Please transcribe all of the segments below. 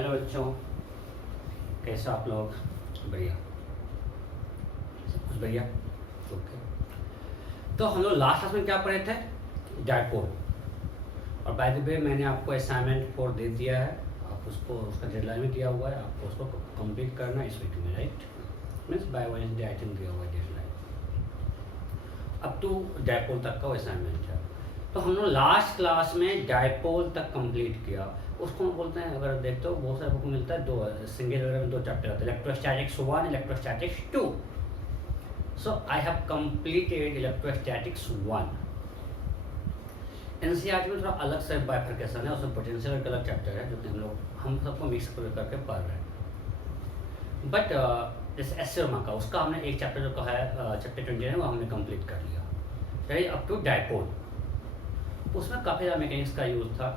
Hello बच्चों, कैसे आप लोग? बढ़िया, सब कुछ बढ़िया। ओके, तो हम लोग लास्ट क्लास में क्या पढ़े थे? डायपोल। और बाय द वे मैंने आपको असाइनमेंट 4 दे दिया है, आप उसको उसका डेडलाइन में दिया हुआ है, आपको उसको कंप्लीट करना इस वीक में, right? Means by Wednesday I think दिया हुआ है डेडलाइन। अब टू डायपोल तक का असाइनमेंट है। तो हम लोग लास्ट क्लास में डायपोल तक कंप्लीट किया। उसको हम बोलते हैं, अगर देखते हो बहुत सारे बुक में मिलता है, दो सिंगल वगैरह में 2 चैप्टर होते हैं, electrostatics 1, electrostatics 2। So I have completed electrostatics 1। NCERT में थोड़ा अलग से बाइफरकेशन है, उसमें पोटेंशियल का अलग चैप्टर है जो हम सबको मिक्स करके पढ़ रहे हैं। बट जैसे एस्ट्रोमा का, उसका हमने एक चैप्टर जो कहा है चैप्टर 20 है, वो हमने कंप्लीट कर लिया। Right, up to dipole. उसमें काफ़ी ज़्यादा मैकेनिक्स का यूज़ था।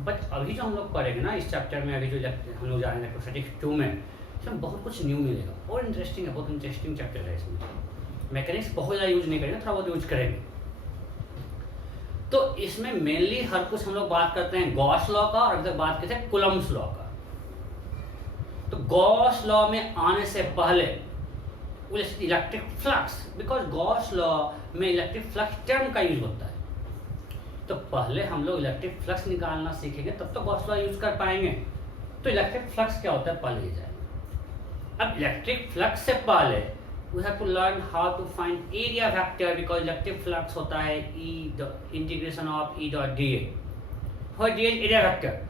बट अभी जो हम लोग पढ़ेंगे ना इस चैप्टर में, अभी जो हम लोग जा रहे हैं इलेक्ट्रोस्टैटिक्स 2 में, इसमें बहुत कुछ न्यू मिलेगा और इंटरेस्टिंग है, बहुत इंटरेस्टिंग चैप्टर है। इसमें मैकेनिक्स बहुत ज़्यादा यूज नहीं करेंगे, थोड़ा बहुत यूज करेंगे। तो इसमें मेनली हर कुछ हम लोग बात करते हैं गॉस लॉ का, और अभी तक बात करते हैं कूलम्ब्स लॉ का। तो गॉस लॉ में आने से पहले electric flux, because Gauss law में इलेक्ट्रिक फ्लक्स टर्म का यूज होता है, तो पहले हम लोग इलेक्ट्रिक फ्लक्स निकालना सीखेंगे, तब तो गॉस लॉ यूज कर पाएंगे। तो इलेक्ट्रिक फ्लक्स क्या होता है पहले ही जाएंगे। अब इलेक्ट्रिक फ्लक्स से पहले we have to learn how to find area vector, because electric flux होता है integration of E dot D A. For D area vector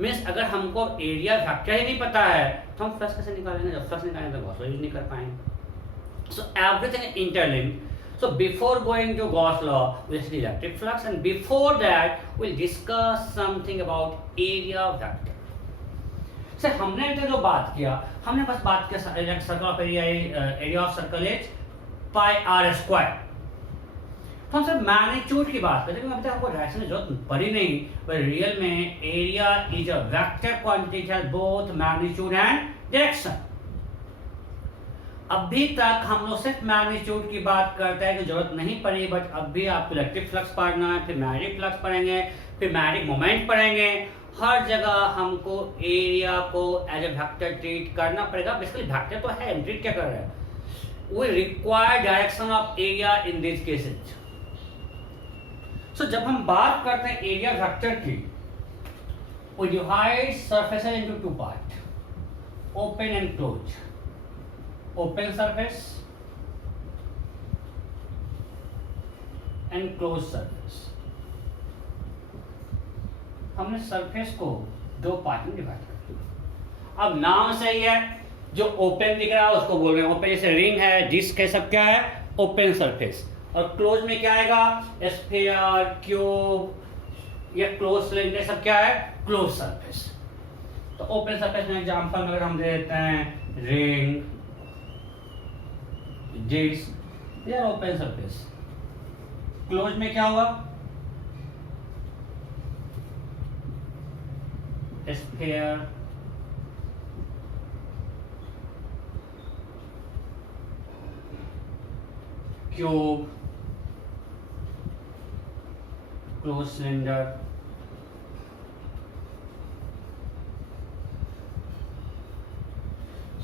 means अगर हमको एरिया वेक्टर ही नहीं पता है तो हम फ्लक्स कैसे निकालेंगे? जब फ्लक्स निकालेंगे तो गॉस लॉ यूज नहीं कर पाएंगे। So everything interlinked. So before going to Gauss law, we'll study electric flux, and before that, we'll discuss something about area vector. So हमने जो बात किया, हमने बस बात किया circle of area of circle is pi are square. तो हम सिर्फ मैग्नीट्यूड की बात करते हैं, अभी तक हमको डायरेक्शन की जरूरत पड़ी नहीं, पर रियल में area is a vector quantity, has both magnitude and direction. अभी तक हम लोग सिर्फ मैग्नीट्यूड की बात करते हैं कि जरूरत नहीं पड़ी, बट अब भी आपको इलेक्ट्रिक फ्लक्स पढ़ना है, फिर मैग्नेटिक फ्लक्स पढ़ेंगे, फिर मैग्नेटिक मोमेंट पढ़ेंगे। हर जगह हमको एरिया को एज ए वेक्टर ट्रीट करना पड़ेगा। बेसिकली वेक्टर तो है, हम ट्रीट क्या कर रहे हैं? We require direction of area in this cases. So जब हम बात करते हैं एरिया वेक्टर की, we divide surfaces into 2 part, open and close. Open surface and close surface. हमने सरफेस को 2 पार्ट में डिवाइड कर दिया। अब नाम सही है, जो ओपन दिख रहा है उसको बोल रहे हैं ओपन, जैसे रिंग है, डिस्क है, सब क्या है? Open surface. और क्लोज में क्या आएगा? स्फीयर, क्यूब या क्लोज सिलेंडर, सब क्या है? Close surface. तो ओपन सरफेस में एग्जांपल अगर हम दे देते हैं रिंग, डिस्क, या ओपन सरफेस। क्लोज में क्या होगा? Sphere, cube, close cylinder.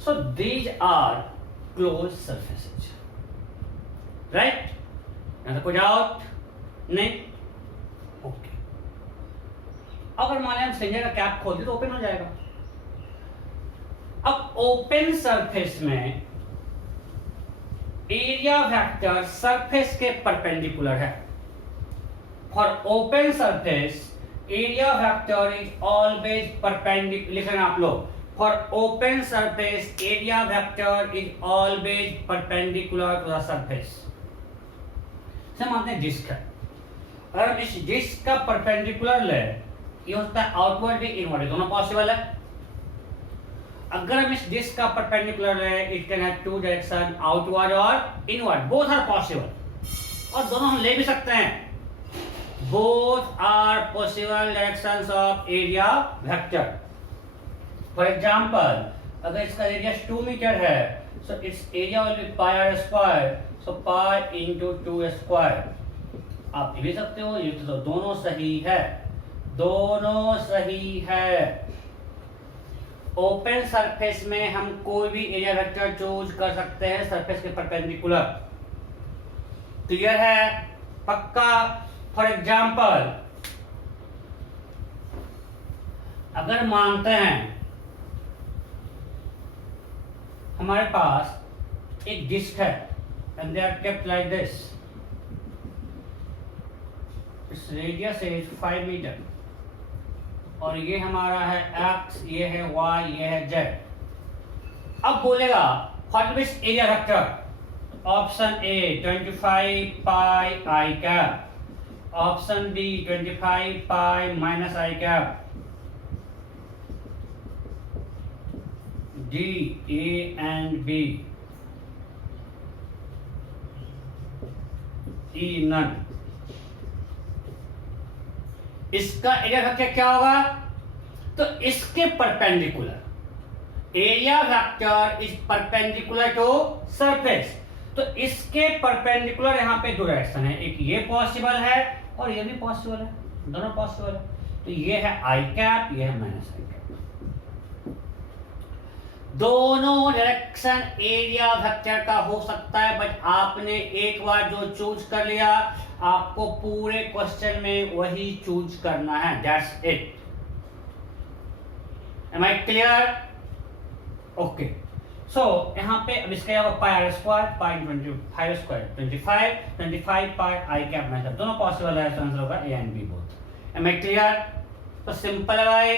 So these are closed surfaces, right? Now कोई डाउट नहीं? ओके। अगर मान लें हम सिलेंडर का कैप खोल दें तो ओपन हो जाएगा। अब ओपन सरफेस में एरिया वेक्टर सरफेस के परपेंडिकुलर है। For open surface area vector is always perpendicular. लिख रहे हैं आप लोग, for open surface area vector is always perpendicular to the surface। से मानते हैं डिस्क है, अगर हम इस डिस्क का परपेंडिकुलर ले, ये होता है आउटवर्ड भी इनवर्ड, दोनों पॉसिबल है। अगर हम इस डिस्क का परपेंडिकुलर ले, it can have 2 direction, outward और इनवर्ड, बोथ आर पॉसिबल। और दोनों हम ले भी सकते हैं, both are possible directions of area vector. For example, अगर इसका एरिया 2 मीटर है, so its area will be pi are square, so pi into 2 square. आप ये भी सकते हो, ये तो दोनों सही है, दोनों सही है। ओपन सरफेस में हम कोई भी एरिया वेक्टर चूज कर सकते हैं सरफेस के परपेंडिकुलर। क्लियर है? पक्का? फॉर एग्जाम्पल अगर मानते हैं हमारे पास एक डिस्क है and they are kept like this, its radius is 5 metre और ये हमारा है x, ये है y, ये है z। अब बोलेगा what is area vector? Option A 25 pi I cap, option B 25 pi minus I cap, D A and B, E none. इसका एरिया वेक्टर क्या होगा? तो इसके perpendicular area vector is perpendicular to surface. तो इसके perpendicular यहाँ पे दो डायरेक्शन है, एक ये पॉसिबल है और ये भी पॉसिबल है, दोनों पॉसिबल है। तो ये है आई कैप, ये है माइनस आई कैप। दोनों डायरेक्शन एरिया वेक्टर का हो सकता है, बट आपने एक बार जो चूज कर लिया आपको पूरे क्वेश्चन में वही चूज करना है। That's it. Am I clear? Okay. So यहाँ पे अब इसका pi are square, pi 25 square 25 pi I cap मतलब दोनों पॉसिबल है। आंसर होगा A and B both. Am I clear? तो सिंपल है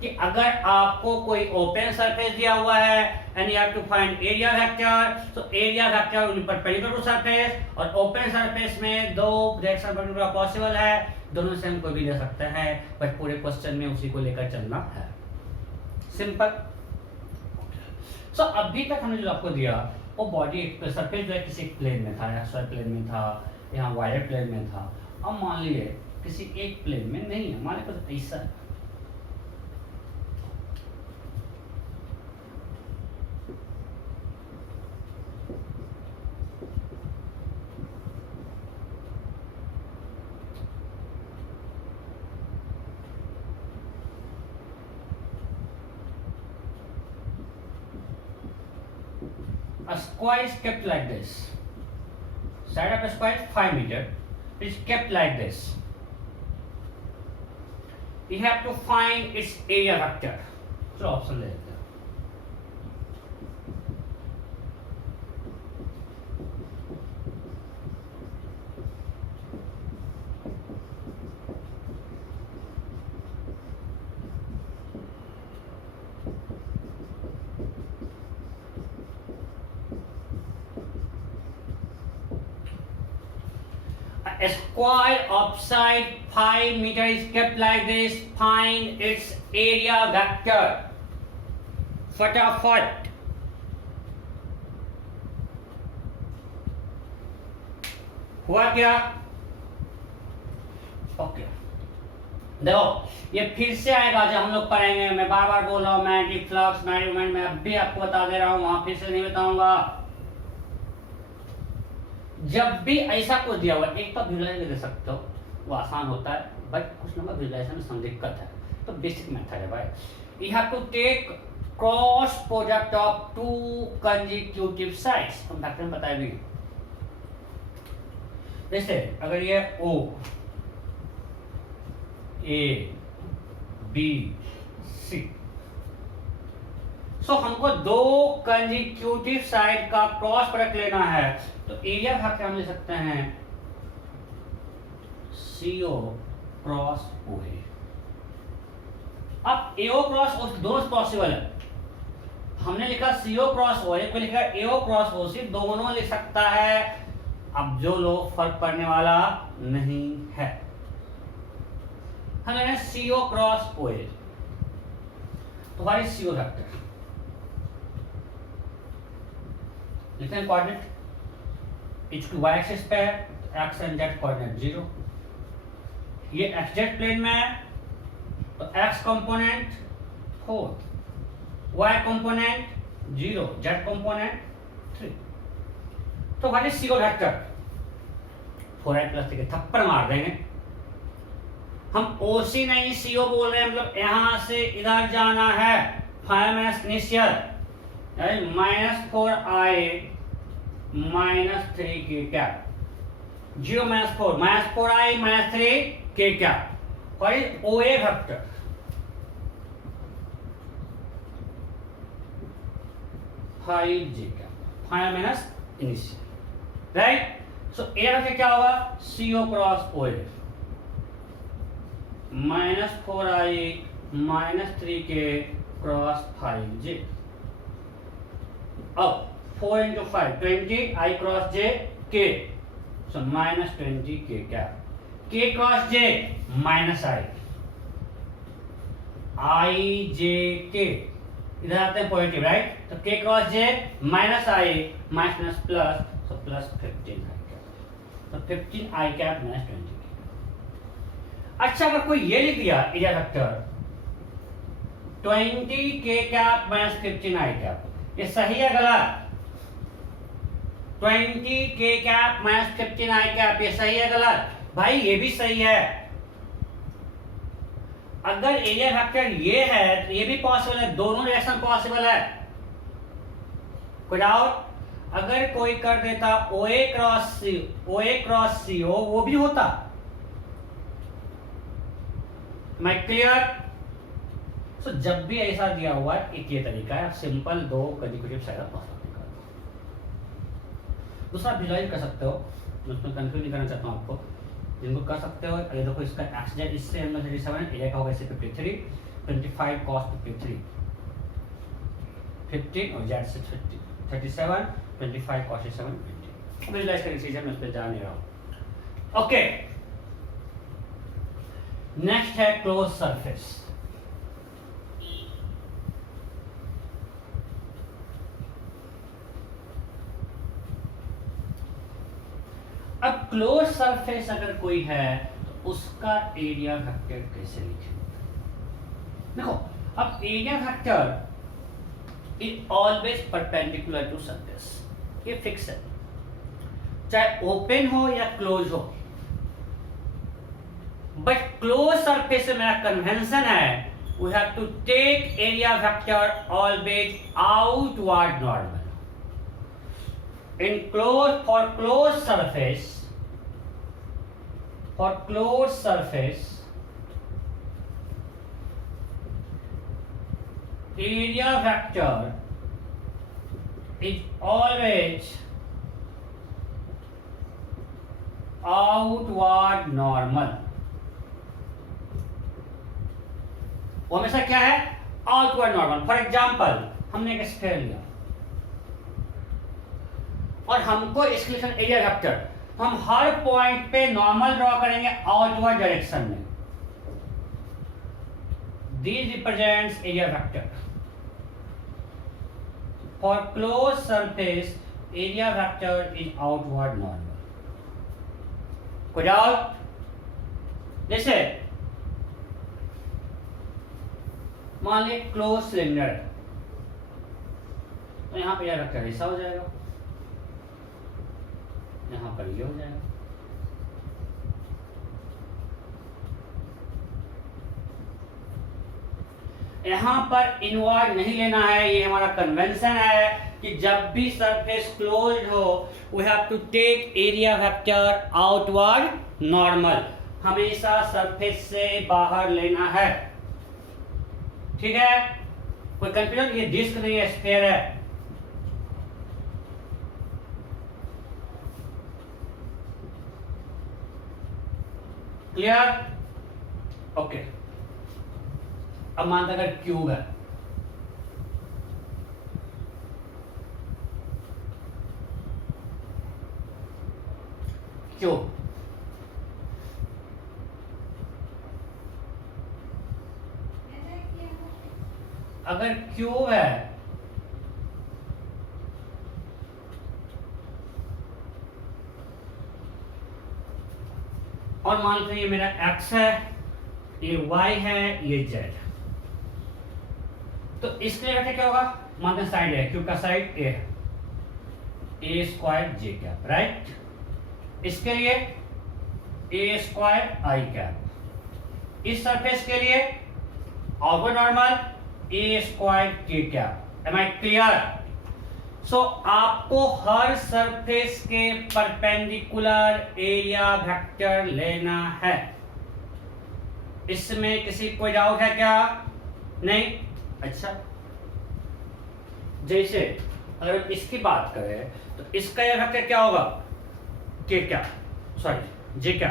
कि अगर आपको कोई ओपन सरफेस दिया हुआ है and you have to find area vector, तो area vector will be perpendicular to surface और ओपन सरफेस में दो डायरेक्शन परपेंडिकुलर पॉसिबल है, दोनों से हम कोई भी ले सकते हैं, बट पूरे क्वेश्चन में उसी को लेकर चलना है। सिंपल। सो अभी तक हमने जो आपको दिया वो बॉडी एक सरफेस जो है किसी प्लेन में था, एक्स वाई प्लेन में था, यहाँ वाई प्लेन में था। अब मान लीजिए किसी एक प्लेन में नहीं है, हमारे पास ऐसा है। A square is kept like this. Side of a square is 5 meter. It is kept like this. We have to find its area vector. So option ले लेते हैं। A square of side 5 meter is kept like this. Find its area vector. फटाफट। हुआ क्या? Okay देखो ये फिर से आएगा जब हम लोग पढ़ेंगे। मैं बार बार बोल रहा हूँ मैग्नेटिक फ्लक्स मैनेजमेंट में, अब भी आपको बता दे रहा हूँ, वहां फिर से नहीं बताऊंगा। जब भी ऐसा कुछ दिया हुआ एक तो विजुलाइज दे सकते हो, वो आसान होता है, बट कुछ नंबर विजुलाइजेशन में some दिक्कत है। तो बेसिक मेथड है भाई, you have to take cross product of two consecutive sides. हम डॉक्टर ने बताया भी, जैसे अगर ये O A B C, सो हमको दो कंसेक्यूटिव साइड का क्रॉस प्रोडक्ट लेना है, तो एरिया फैक्टर हम ले सकते हैं CO क्रॉस OA। अब AO क्रॉस OC दोनों पॉसिबल है, हमने लिखा CO क्रॉस OA, कोई लिखा AO क्रॉस OC, दोनों लिख सकता है। अब जो लोग फर्क पड़ने वाला नहीं है, हम लेना CO क्रॉस OA। तो व्हाट इज CO वेक्टर? लिखते हैं coordinate each to Y axis पे एक्स एंड जेड कोऑर्डिनेट 0। ये एक्स जेड प्लेन में है तो X component 4, Y component 0, Z component 3। तो what is CO vector? 4i plus K थप्पड़ मार देंगे। हम OC नहीं CO बोल रहे हैं, मतलब यहां से इधर जाना है, final minus initial -4i -3k cap, 0 -4 -4i -3k cap for is OA vector. Five J cap final minus initial, right. So area vector क्या होगा, CO cross OA -4i -3k cross 5j। अब 4 into 5 20 I cross j k, so -20k cap, k cross j minus I j k, इधर आते हैं positive, right. तो k cross j minus I minus plus, so plus 15i cap, तो 15i cap minus 20k। अच्छा, अगर कोई ये लिख दिया area vector 20k cap minus 15i cap, ये सही है गलत? 20k cap minus 15i cap, ये सही है गलत? भाई ये भी सही है। अगर एरिया वेक्टर ये है तो ये भी पॉसिबल है, दोनों डायरेक्शन पॉसिबल है। कोई डाउट? अगर कोई कर देता OA क्रॉस CO, वो भी होता। मैं क्लियर? सो जब भी ऐसा दिया हुआ एक ये तरीका है, सिंपल दो कंसेक्यूटिव साइड पॉसिबल निकालना। दूसरा विजुअलाइज कर सकते हो, मैं उसमें कंफ्यूज नहीं करना चाहता हूँ आपको, जिनको कर सकते हो। ये देखो, इसका एक्सजेड इससे एंगल 37, एरिया का होगा इससे 53, 25 cos 53, 15 और जेड से 37, 25 cos 7, 20। विजुअलाइज करने चीजें मैं उस पर जा नहीं रहा हूँ। ओके, नेक्स्ट है क्लोज सरफेस। अब क्लोज सरफेस अगर कोई है तो उसका एरिया वेक्टर कैसे लिखें? देखो, अब area vector is always perpendicular to surface, ये फिक्स है, चाहे ओपन हो या क्लोज हो। बट क्लोज सरफेस में मेरा कन्वेंशन है, we have to take area vector always outward normal. In for closed surface, area vector is always outward normal। वो हमेशा क्या है? Outward normal. फॉर एग्जाम्पल, हमने एक स्फीयर लिया और हमको इसके लिए एरिया वेक्टर, हम हर पॉइंट पे नॉर्मल ड्रॉ करेंगे आउटवर्ड डायरेक्शन में। This represents area vector. For close surface area vector is outward normal. कोई डाउट? जैसे मान लीजिए क्लोज सिलेंडर है, तो यहां पे एरिया वेक्टर ऐसा हो जाएगा, यहां पर ये हो जाएगा। यहां पर इनवर्ड नहीं लेना है, ये हमारा कन्वेंशन है कि जब भी सरफेस क्लोज्ड हो we have to take area vector outward normal, हमेशा सरफेस से बाहर लेना है। ठीक है? कोई कंफ्यूजन? ये डिस्क नहीं है, स्फीयर है। क्लियर? ओके। अब मानते अगर क्यूब है, क्यूब अगर क्यूब है और मान लीजिए ये मेरा x है, ये y है, ये z है, तो इसके लिए क्या होगा? मानते साइड है, क्यूब का साइड a है, a square j cap, right. इसके लिए a स्क्वायर i कैप। इस सरफेस के लिए आउटवर्ड नॉर्मल ए स्क्वायर के क्या। M I clear? सो आपको हर सरफेस के परपेंडिकुलर एरिया वेक्टर लेना है। इसमें किसी कोई डाउट है क्या? नहीं? अच्छा, जैसे अगर इसकी बात करें तो इसका एरिया वेक्टर क्या होगा? के क्या, सॉरी जे क्या।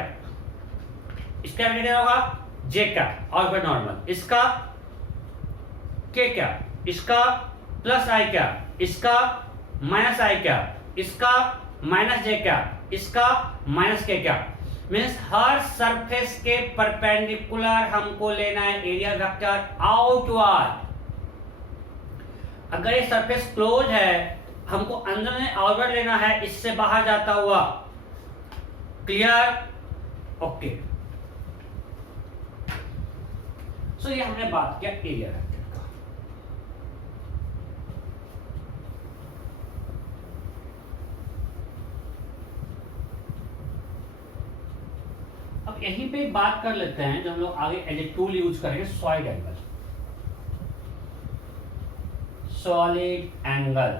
इसका एरिया क्या होगा? जे क्या और फिर नॉर्मल। इसका के क्या, इसका प्लस आई क्या, इसका माइनस आई क्या, इसका माइनस जे क्या, इसका माइनस के क्या। मीन्स हर सरफेस के परपेंडिकुलर हमको लेना है एरिया वेक्टर आउटवर्ड। अगर ये सरफेस क्लोज है हमको अंदर में आउटवर्ड लेना है, इससे बाहर जाता हुआ। क्लियर? ओके। सो ये हमने बात किया एरिया वेक्टर का। अब यहीं पे बात कर लेते हैं जो हम लोग आगे एज ए टूल यूज करेंगे, सॉलिड एंगल। सॉलिड एंगल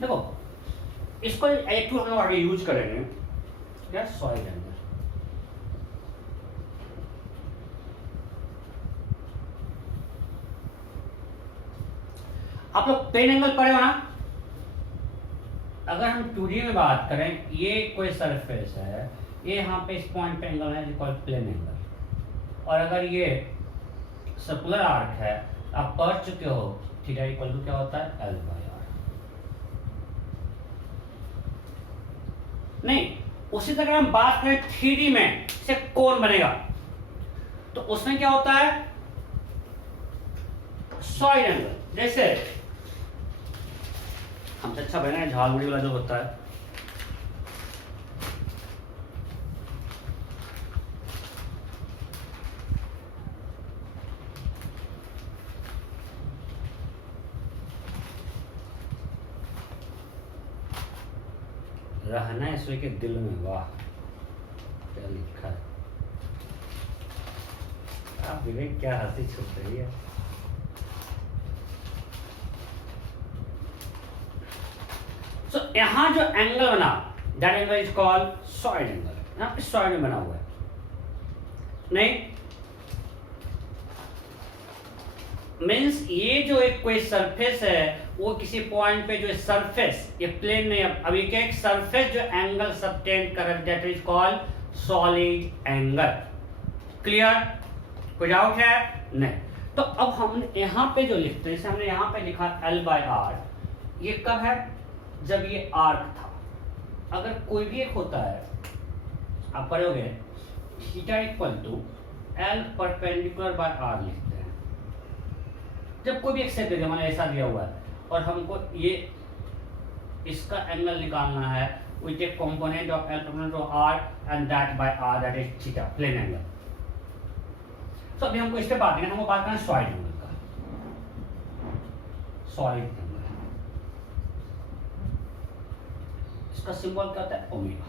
देखो, इसको एज ए टूल हम लोग आगे यूज करेंगे। क्या? Solid angle. आप लोग प्लेन एंगल पढ़े हो ना? अगर हम 2D में बात करें, ये कोई सरफेस है, ये यहाँ पे इस पॉइंट पे एंगल है जो कॉल्ड प्लेन एंगल। और अगर ये सर्कुलर आर्क है, आप पढ़ चुके हो थीटा इक्वल टू क्या होता है? L by R। नहीं, उसी तरह हम बात करें 3D में, से कोण बनेगा तो उसमें क्या होता है? Solid angle. जैसे हमसे अच्छा बना है झालमुड़ी वाला जो होता है, रहना ईश्वर के दिल में। वाह क्या लिखा है। आप विवेक क्या हंसी छूट रही है। So, यहां जो एंगल बना that angle is called solid angle. यहां पे सॉलिड में बना हुआ है। नहीं मीन्स ये जो एक कोई सरफेस है वो किसी पॉइंट पे जो सरफेस, ये प्लेन नहीं, अब ये क्या, एक सरफेस जो एंगल सबटेंड कर that is called solid angle. Clear? कोई डाउट है? नहीं। तो अब हमने यहाँ पे जो लिखते हैं, जैसे हमने यहाँ पे लिखा L by R, ये कब है? जब ये आर्क था। अगर कोई भी एक होता है, आप पढ़ोगे theta equal to L perpendicular by R लिखते हैं। जब कोई भी एक सेट दे दिया, मैंने ऐसा दिया हुआ है और हमको ये इसका एंगल निकालना है, we take component of L perpendicular to R and that by R, that is theta, plane angle। तो अभी हमको इस पे बात करना, हमको बात करना सॉलिड एंगल का। सॉलिड एंगल इसका सिंबल क्या होता है? ओमेगा।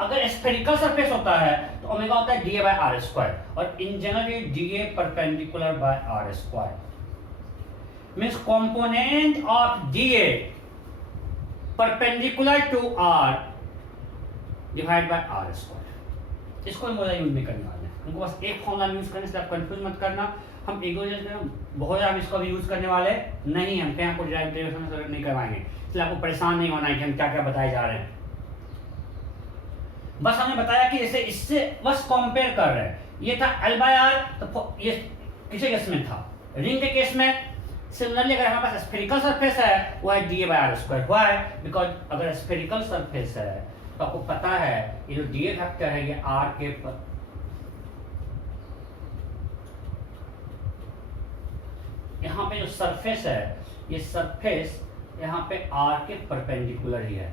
अगर स्फेरिकल सरफेस होता है तो ओमेगा होता है dA by R स्क्वायर, और in general dA perpendicular by R square. Means component of dA perpendicular to R divide by R square. इसको हम ज़्यादा यूज नहीं करने वाले हैं, हमको बस एक फॉर्मूला यूज करने से आप कंफ्यूज मत करना। हम एक दो बहुत ज़्यादा इसको भी यूज करने वाले नहीं, हम कहीं आपको डेरिवेशन नहीं करवाएंगे, इसलिए आपको परेशान नहीं होना है कि हम क्या क्या बताए जा रहे हैं। बस हमने बताया कि जैसे इससे बस कंपेयर कर रहे हैं। ये था L by R, तो ये किसी केस में था, रिंग के केस में। सिमिलरली अगर हमारे पास स्फेरिकल सरफेस है वो है dA by R square. Why? Because अगर स्फेरिकल सरफेस है तो आपको पता है ये जो dA फैक्टर है ये R के यहाँ पे जो सरफेस है, ये सरफेस यहाँ पे R के परपेंडिकुलर ही है।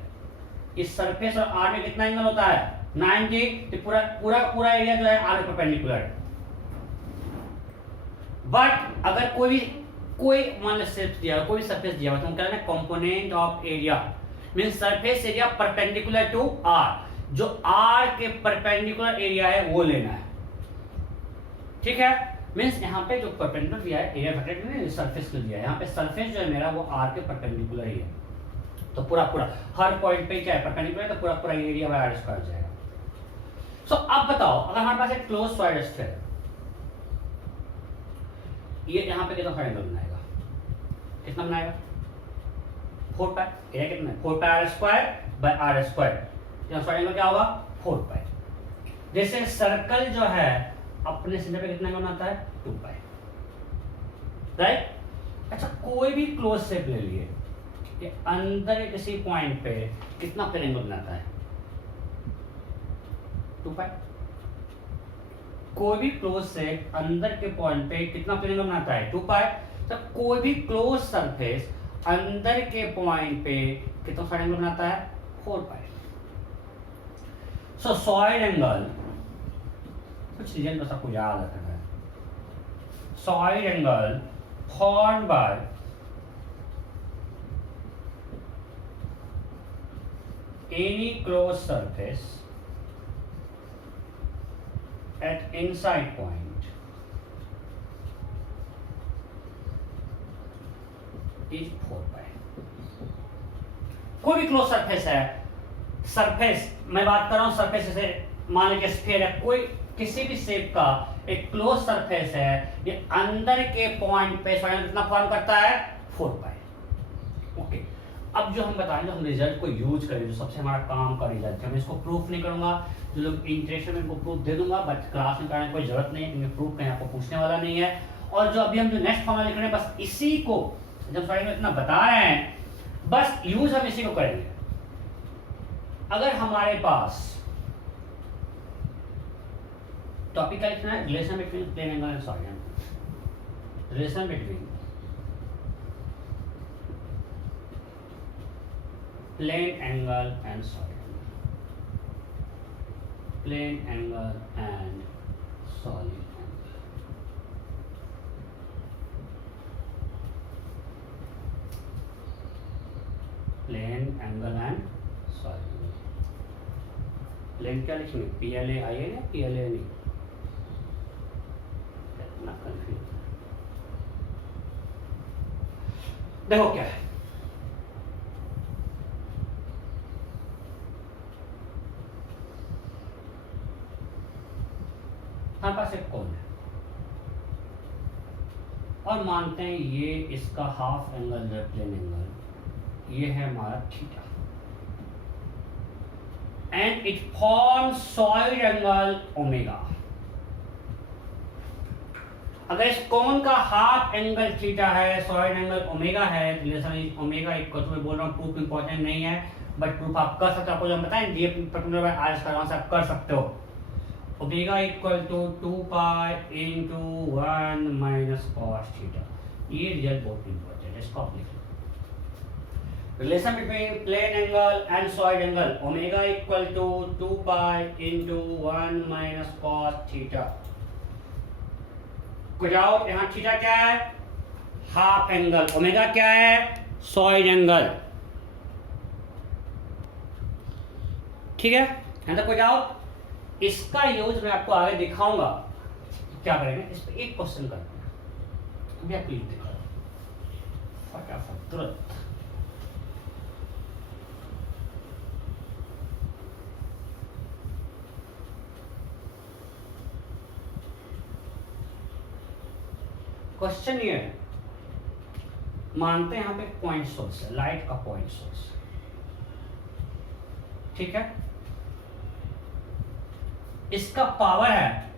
इस सरफेस और R में कितना एंगल होता है? 90। तो पूरा एरिया जो है R के परपेंडिकुलर। बट अगर कोई मान लो शेप दिया, कोई सरफेस दिया तो हम कह रहे हैं component of area, means surface area perpendicular to R। जो आर के परपेंडिकुलर एरिया है वो लेना है, ठीक है। मींस यहाँ पे जो परपेंडिकुलर दिया है एरिया वेक्टर ने सरफेस को दिया है, यहाँ पे सरफेस जो है मेरा वो आर के परपेंडिकुलर ही है, तो पूरा पूरा हर पॉइंट पे क्या है परपेंडिकुलर, तो पूरा पूरा एरिया बाय आर स्क्वायर जाएगा। सो अब बताओ अगर हमारे पास एक क्लोज सॉलिड स्फीयर है, ये यहाँ पे कितना ट्रायंगल बनाएगा, कितना बनाएगा 4 पाई, एरिया कितना है 4 pi are square by r square, यहाँ ट्रायंगल क्या होगा 4 पाई। जैसे सर्कल जो है अपने सेंटर पे कितना बनाता है 2 पाई, राइट। अच्छा कोई भी क्लोज शेप ले लिए, ये अंदर किसी पॉइंट पे कितना ट्रायंगल बनाता है 2 पाई। कोई भी क्लोज शेप अंदर के पॉइंट पे कितना ट्रायंगल बनाता है 2 पाई। तो कोई भी क्लोज सरफेस अंदर के पॉइंट पे कितना ट्रायंगल बनाता है 4 पाई। सो सॉलिड एंगल कुछ रीजन बस आपको याद रखना है, solid angle formed by any close surface at inside point is 4 पाई। कोई भी क्लोज सरफेस है, सरफेस मैं बात कर रहा हूं सरफेस से मान लीजिए स्फीयर है, कोई किसी भी शेप का एक क्लोज सरफेस है, ये अंदर के पॉइंट पे कितना फॉर्म करता है 4 पाई। ओके अब जो हम बताएंगे हम रिजल्ट को यूज करें, जो सबसे हमारा काम का रिजल्ट है, मैं इसको प्रूफ नहीं करूंगा, जो लोग इंटरेस्टेड में इनको प्रूफ दे दूंगा, बट क्लास में कराने की कोई जरूरत नहीं है क्योंकि प्रूफ कहीं आपको पूछने वाला नहीं है। और जो अभी हम जो नेक्स्ट फॉर्मूला लिख रहे हैं बस इसी को जब स्लाइड में इतना बता रहे हैं बस यूज हम इसी को करेंगे। अगर हमारे पास टॉपिक का लिखना है relation between plane angle and solid angle, relation between plane angle and solid angle, plane angle and solid angle, plane angle and solid angle। plane क्या लिखेंगे PLA IA या PLA नहीं, कितना कंफ्यूज। देखो क्या है हमारे पास एक कोण है और मानते हैं ये इसका हाफ एंगल जो है प्लेन एंगल ये है हमारा theta and it forms solid angle omega. अगर इस कोण का हाफ एंगल थीटा है सॉलिड एंगल ओमेगा है, रिलेशन ओमेगा इक्वल टू, मैं बोल रहा हूँ प्रूफ इंपॉर्टेंट नहीं है बट प्रूफ आप कर सकते हो, आपको जो बताएं ये पर्टिकुलर बाय आर स्क्वायर से आप कर सकते हो। Omega equal to 2 pi into 1 minus cos theta, ये रिजल्ट बहुत इंपॉर्टेंट है, इसको आप लिख लो। Relation between plane angle and solid angle omega equal to 2 pi into 1 minus cos theta. को जाओ यहाँ थीटा क्या है हाफ एंगल, ओमेगा क्या है सॉलिड एंगल, ठीक है। यहाँ तक को जाओ, इसका यूज मैं आपको आगे दिखाऊंगा क्या करेंगे। इस पे एक क्वेश्चन करते हैं, अभी आप लिख देगा फटाफट तुरंत। क्वेश्चन ये है, मानते हैं यहाँ पे पॉइंट सोर्स है, लाइट का पॉइंट सोर्स, ठीक है। इसका पावर है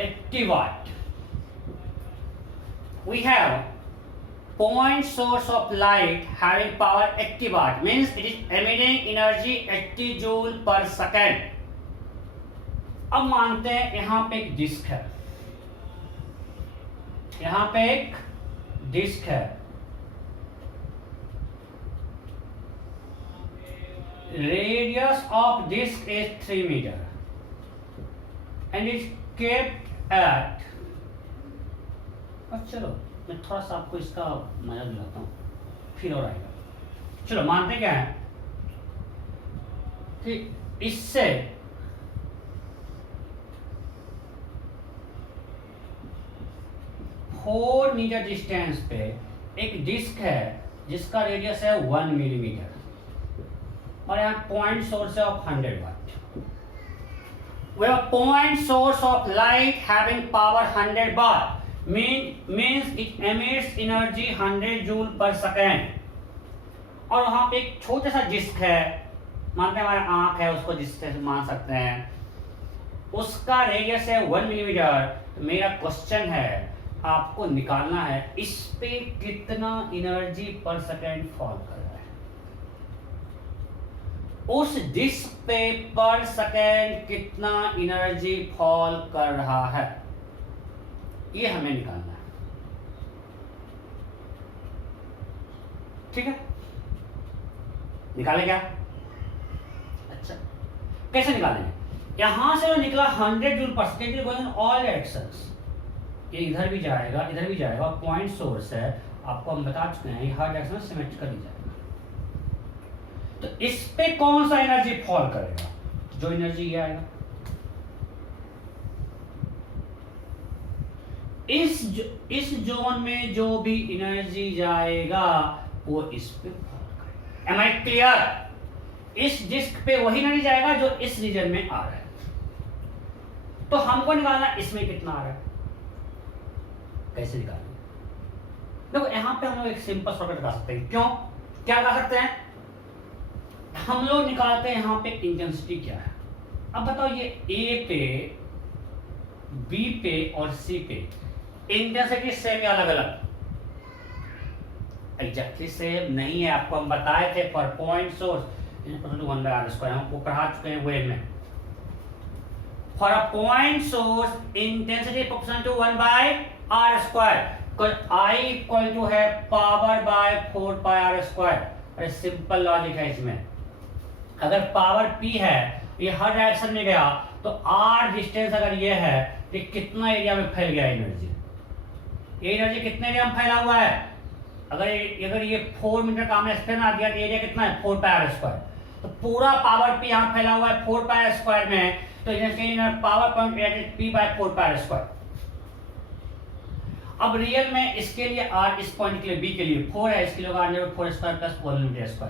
80 वाट। We have point source of light having power 80 watt means it is emitting energy 80 joule per second। अब मानते हैं यहां पे एक डिस्क है, यहां पे एक डिस्क है, radius of disk is 3 meter and is kept at, चलो मैं थोड़ा सा आपको इसका मजा दिलाता हूँ फिर और आएगा। चलो मानते क्या है कि इससे फोर मीटर डिस्टेंस पे एक डिस्क है जिसका रेडियस है 1 मिलीमीटर और यहाँ पॉइंट सोर्स है of 100 watt. We have a point source of light having power 100 watt means it emits energy 100 joule per second। और वहां पे एक छोटा सा डिस्क है, मानते हैं हमारा आंख है, उसको जिससे मान सकते हैं, उसका रेडियस है 1 मिलीमीटर। तो मेरा क्वेश्चन है, आपको निकालना है इस पे कितना एनर्जी पर सेकेंड फॉल कर रहा है, उस डिस्क पे पर सेकेंड कितना एनर्जी फॉल कर रहा है, ये हमें निकालना है। ठीक है, निकालें क्या? अच्छा, कैसे निकालेंगे? यहां से जो निकला 100 जूल पर second going in all directions, ये इधर भी जाएगा इधर भी जाएगा, पॉइंट सोर्स है, आपको हम बता चुके हैं, ये हर डायरेक्शन में सिमेट्रिकली जाएगा। तो इस पे कौन सा एनर्जी फॉल करेगा? जो एनर्जी ये आएगा, इस जोन में जो भी एनर्जी जाएगा वो इस पे फॉल करेगा। Am I clear? इस डिस्क पे वही एनर्जी जाएगा जो इस रीजन में आ रहा है। तो हमको निकालना इसमें कितना आ रहा है, कैसे निकालेंगे? देखो यहां पे हम लोग एक सिंपल शॉर्टकट लगा सकते हैं। क्यों, क्या लगा सकते हैं? हम लोग निकालते हैं यहां पे इंटेंसिटी क्या है। अब बताओ, ये ए पे, बी पे और सी पे इंटेंसिटी सेम या अलग अलग? एग्जैक्टली सेम नहीं है, आपको हम बताए थे फॉर पॉइंट सोर्स 1/r², हमको पढ़ा चुके हैं वेव में। For a point source intensity proportional to 1/r², I equal to है पावर बाय 4πr²। अरे सिंपल लॉजिक है इसमें, अगर पावर P है, ये हर डायरेक्शन में गया, तो R डिस्टेंस अगर ये है, तो कितना एरिया में फैल गया एनर्जी? ये एनर्जी कितने एरिया में फैला हुआ है? अगर ये 4 मीटर का हमने स्पेन आ दिया, तो एरिया कितना है? 4πr²। तो पूरा पावर P यहाँ फैला हुआ है 4πr² में, तो power point P bye 4πr²। अब रियल में इसके लिए R, इस पॉइंट के लिए B के लिए 4 है, इसके लिए R 4² प्लस 1 मीटर²।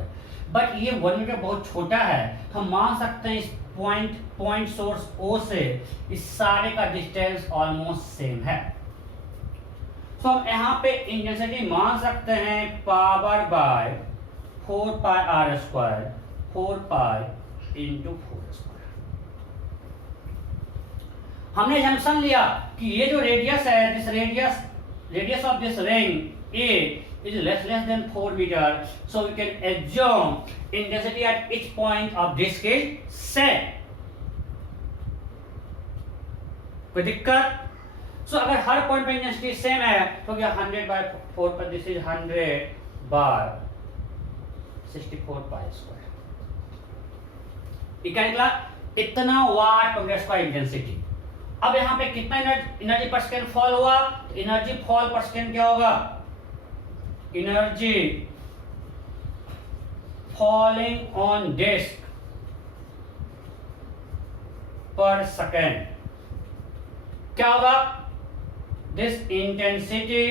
बट ये 1 मीटर बहुत छोटा है, तो हम मान सकते हैं इस पॉइंट सोर्स O से इस सारे का डिस्टेंस ऑलमोस्ट सेम है। तो हम यहाँ पे इंटेंसिटी मान सकते हैं पावर बाय 4πr², 4π × 4²। हमने जंक्शन लिया कि ये जो रेडियस है, this radius of this ring A is less than 4 meter, so we can assume intensity at each point of disk is same। कोई दिक्कत? सो अगर हर पॉइंट पे इंटेंसिटी सेम है, तो क्या 100/4 पर दिस इज 100/64π²। क्या निकला? इतना वाट पर मीटर स्क्वायर इंटेंसिटी। अब यहाँ पे कितना एनर्जी पर सेकेंड फॉल हुआ? तो एनर्जी फॉल पर सेकेंड क्या होगा? एनर्जी फॉलिंग ऑन डिस्क पर सेकेंड क्या होगा? This intensity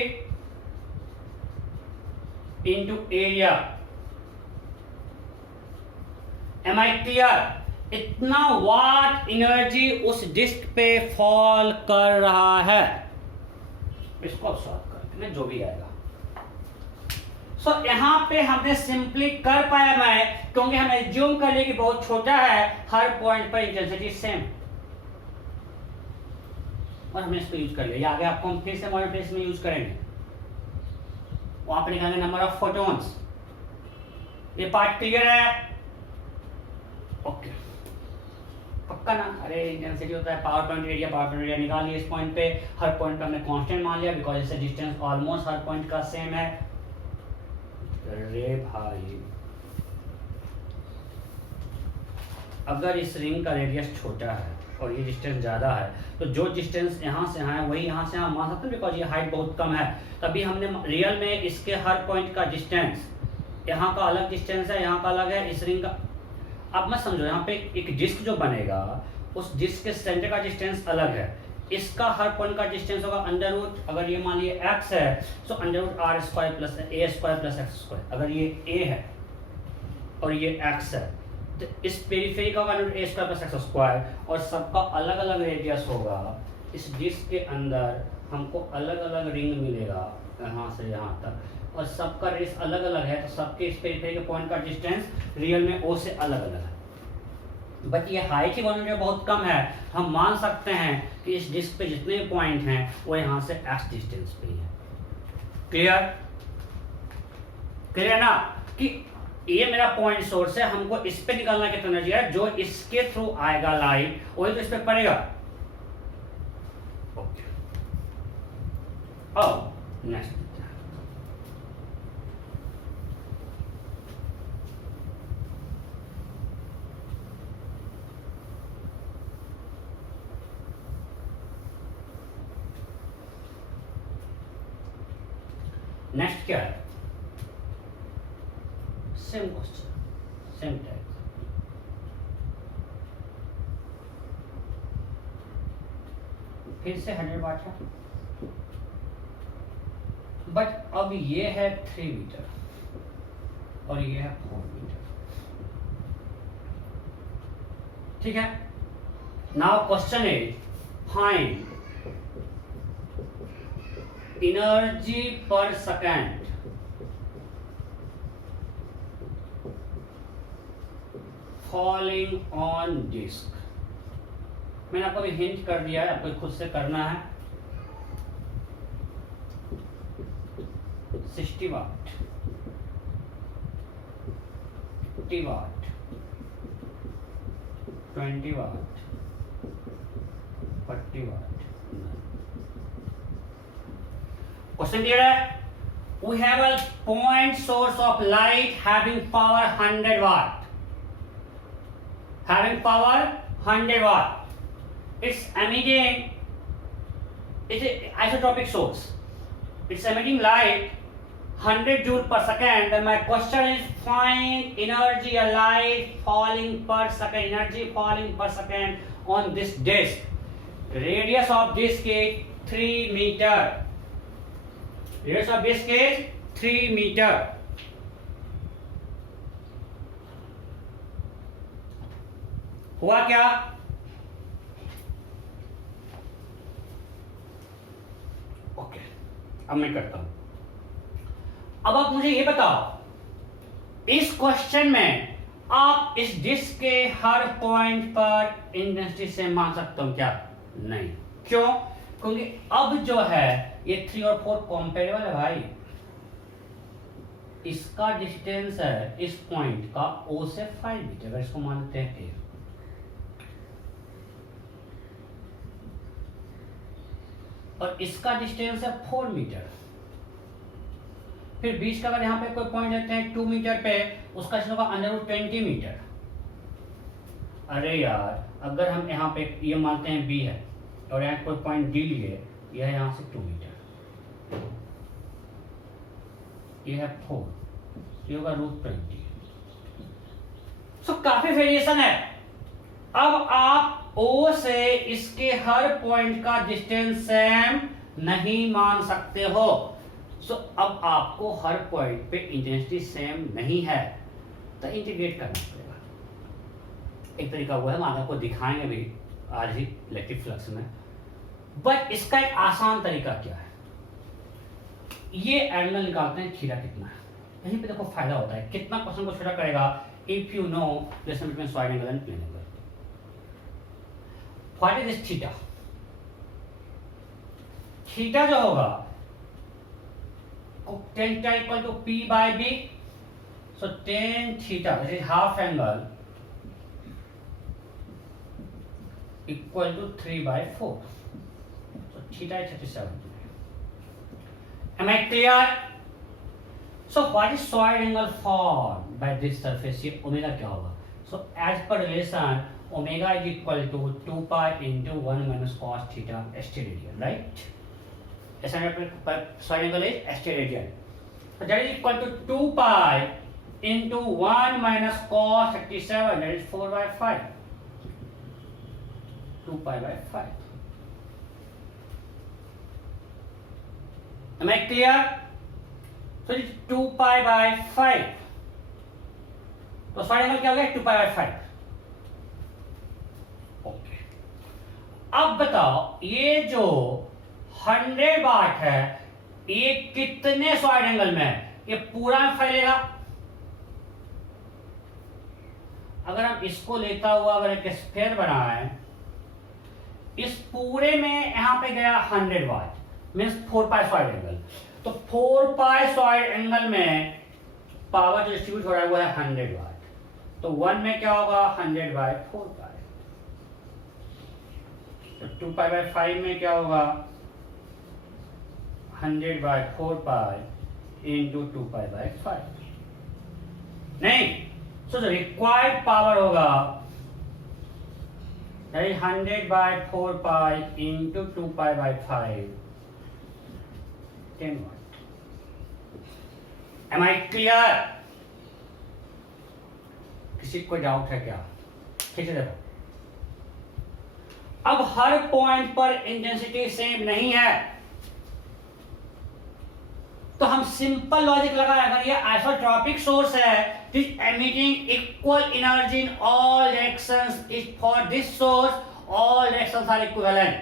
into area. Am I clear? इतना वाट एनर्जी उस डिस्क पे फॉल कर रहा है। इसको अब सॉल्व करते हैं, जो भी आएगा। सो यहां पे हमने सिंपली कर पाया मैं, क्योंकि हम एज्यूम कर लिए कि बहुत छोटा है, हर पॉइंट पर इंटेंसिटी सेम, और हमने इसको यूज कर लिया। आगे आपको हम फिर से मॉडल प्लेस में यूज करेंगे, वहां पे निकालेंगे नंबर ऑफ फोटॉन्स। ये पार्ट क्लियर है? ओके, पक्का ना? अरे इंटेंसिटी होता है पावर पॉइंट एरिया निकाल लिया। इस पॉइंट पे हर पॉइंट पे हमने कांस्टेंट मान लिया, बिकॉज इससे डिस्टेंस ऑलमोस्ट हर पॉइंट का सेम है। अरे भाई, अगर इस रिंग का रेडियस छोटा है और ये डिस्टेंस ज़्यादा है, तो जो डिस्टेंस यहाँ से यहाँ है वही यहाँ से यहाँ मान सकते हैं, बिकॉज ये हाइट बहुत कम है। तभी हमने रियल में इसके हर पॉइंट का डिस्टेंस, यहाँ का अलग डिस्टेंस है, यहाँ का अलग है, इस रिंग का अब मत समझो, यहाँ पे एक डिस्क जो बनेगा उस डिस्क के सेंटर का डिस्टेंस अलग है, इसका हर पॉइंट का डिस्टेंस होगा अंडर रूट, अगर ये मान लिए x है तो under root R square plus A square plus X square. अगर ये a है और ये x है तो इस पेरीफेरी का होगा अंडर रूट ए स्क्वायर प्लस एक्स स्क्वायर, और सबका अलग अलग रेडियस होगा। इस डिस्क के अंदर हमको अलग अलग रिंग मिलेगा यहाँ से यहाँ तक, और सबका रेस अलग अलग है, तो सबके इस पेरीफेरी के पॉइंट का डिस्टेंस रियल में O से अलग अलग है। बट ये हाइट ही वन बहुत कम है, हम मान सकते हैं कि इस डिस्क पे जितने पॉइंट हैं वो यहाँ से x डिस्टेंस पे ही है। क्लियर? क्लियर ना कि ये मेरा पॉइंट सोर्स है, हमको इस पे निकालना कितना एनर्जी है, जो इसके थ्रू आएगा लाइट वही तो इस पे पड़ेगा। ओके, अब नेक्स्ट नेक्स्ट क्या है, सेम क्वेश्चन सेम टाइप। फिर से 100 वाट है, बट अब ये है 3 मीटर और ये है 4 मीटर। ठीक है, now question is find energy पर सेकेंड फॉलिंग ऑन डिस्क। मैंने आपको भी हिंट कर दिया है, आपको खुद से करना है। 60 वाट, 50 वाट, 20 वाट, 40 वाट। क्वेश्चन क्लियर है? We have a point source of light having power 100 watt. Having power 100 watt. It's emitting. It's an isotropic source. It's emitting light 100 joule per second. Then my question is find energy of light falling per second. Energy falling per second on this disk. Radius of disk is 3 meter. Radius of disk is 3 meter. हुआ क्या? Okay, अब मैं करता हूं। अब आप मुझे ये बताओ, इस क्वेश्चन में आप इस डिस्क के हर पॉइंट पर इंटेंसिटी से मान सकते हो क्या? नहीं। क्यों? क्योंकि अब जो है ये 3 और 4 कंपेरेबल है भाई। इसका डिस्टेंस है इस पॉइंट का O से 5 मीटर, अगर इसको मानते हैं 10, और इसका डिस्टेंस है 4 मीटर। फिर बीच का अगर यहाँ पे कोई पॉइंट लेते हैं 2 मीटर पे, उसका डिस्टेंस होगा √20 मीटर। अरे यार, अगर हम यहाँ पे ये मानते हैं B है और यहाँ कोई पॉइंट D लिए, यह है यहाँ से 2 मीटर, ये है 4, ये होगा √20। सो काफी वेरिएशन है। अब आप O से इसके हर पॉइंट का डिस्टेंस सेम नहीं मान सकते हो। सो अब आपको हर पॉइंट पे इंटेंसिटी सेम नहीं है तो इंटीग्रेट करना पड़ेगा। एक तरीका वो है, हम आपको दिखाएंगे भी आज ही इलेक्ट्रिक फ्लक्स में। बट इसका एक आसान तरीका क्या है, ये एंगल निकालते हैं थीटा कितना है। यहीं पे देखो फायदा होता है, कितना क्वेश्चन को छोटा करेगा if you know relation between solid angle and plane angle. What is this theta? Theta जो होगा tan theta equal to P by B. So tan theta, that is half angle, equal to 3/4. So theta is 37. Am I clear? So what is solid angle formed by this surface? ये omega क्या होगा? So as per relation, omega is equal to 2 pi into 1 minus cos theta stereadian, right? solid angle is stereadian. So that is equal to 2 pi into 1 minus cos 37, that is 4 by 5. 2 pi by 5. Am I clear? So it's 2 pi by 5. तो solid angle क्या हो गया? 2 pi by 5. Okay. अब बताओ ये जो 100 वाट है ये कितने सॉलिड एंगल में है? ये पूरा में फैलेगा. अगर हम इसको लेता हुआ अगर एक स्फीयर बना है, इस पूरे में यहां पे गया 100 वाट मीन्स 4 पाई सॉलिड एंगल. तो 4 पाई सॉलिड एंगल में पावर जो डिस्ट्रीब्यूट हो रहा है वो है 100 वाट. तो 1 में क्या होगा? 100 बाय 4 पाई. तो 2 पाई बाय 5 में क्या होगा? 100 by 4 pi into 2 pi by 5. नहीं, सो जो रिक्वायर्ड पावर होगा 100 by 4 pi into 2 pi by 5, 10 watt. Am I clear? किसी को डाउट है क्या? ठीक है, देखो अब हर पॉइंट पर इंटेंसिटी सेम नहीं है, तो हम सिंपल लॉजिक लगाएं. अगर ये आइसोट्रॉपिक सोर्स है, this emitting equal energy in all directions, is for this source all directions are equivalent.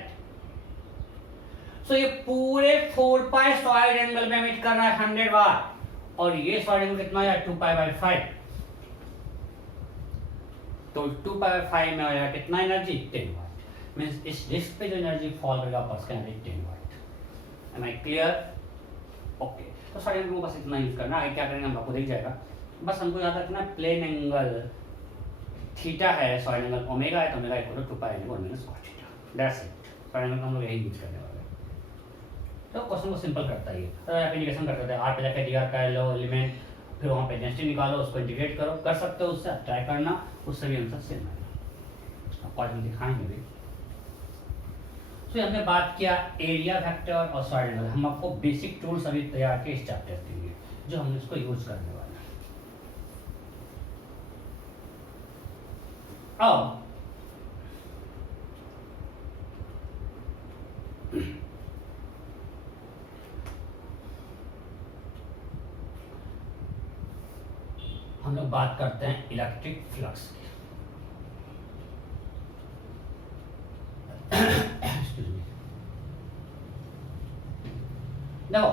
So ये पूरे 4 पाई सॉलिड एंगल में एमिट कर रहा है 100 वाट, और ये सॉलिड एंगल कितना है? 2 पाई बाय 5. तो 2 पाई बाय 5 में आया कितना एनर्जी? 10 वाट. मींस इस डिस्क पे जो एनर्जी फॉल करेगा पर उसका energy 10 watt. Am I clear? Okay. तो सॉलिड एंगल को बस इतना यूज करना है. क्या करेंगे हम आपको दिख जाएगा. बस हमको याद रखना प्लेन एंगल थीटा है, सॉलिड एंगल ओमेगा है, तो omega equal to 2 pi into 1 minus cos theta. That's it. Solid angle हम लोग यही यूज करने वाले हैं. तो क्वेश्चन को सिंपल करता ही है. तो एप्लीकेशन करते हैं, आर पे जाकर डीआर का लो एलिमेंट, फिर वहाँ पे डेंसिटी निकालो, उसको इंटीग्रेट करो, कर सकते हो. उससे ट्राई करना, उससे भी आंसर सेम आएगा. आपको आज हम दिखाएंगे भी. तो हमने बात किया एरिया वेक्टर और सॉलिड एंगल. हम आपको बेसिक टूल्स अभी तैयार किए इस चैप्टर के लिए, जो हम इसको यूज करने वाले हैं. अब हम लोग बात करते हैं इलेक्ट्रिक फ्लक्स की. देखो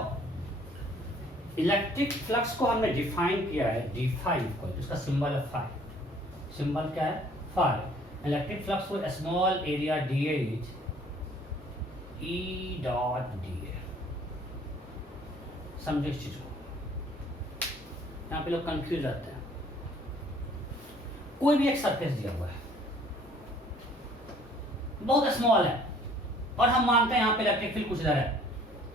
इलेक्ट्रिक फ्लक्स को हमने डिफाइन किया है d5 को, इसका सिंबल है फाई. सिंबल क्या है? फाई. इलेक्ट्रिक फ्लक्स को small area dh E dot da. समझे इस चीज को? यहाँ पे लोग कंफ्यूज रहते हैं. कोई भी एक सरफेस दिया हुआ है, बहुत स्मॉल है, और हम मानते हैं यहाँ पे इलेक्ट्रिक फील्ड कुछ इधर है,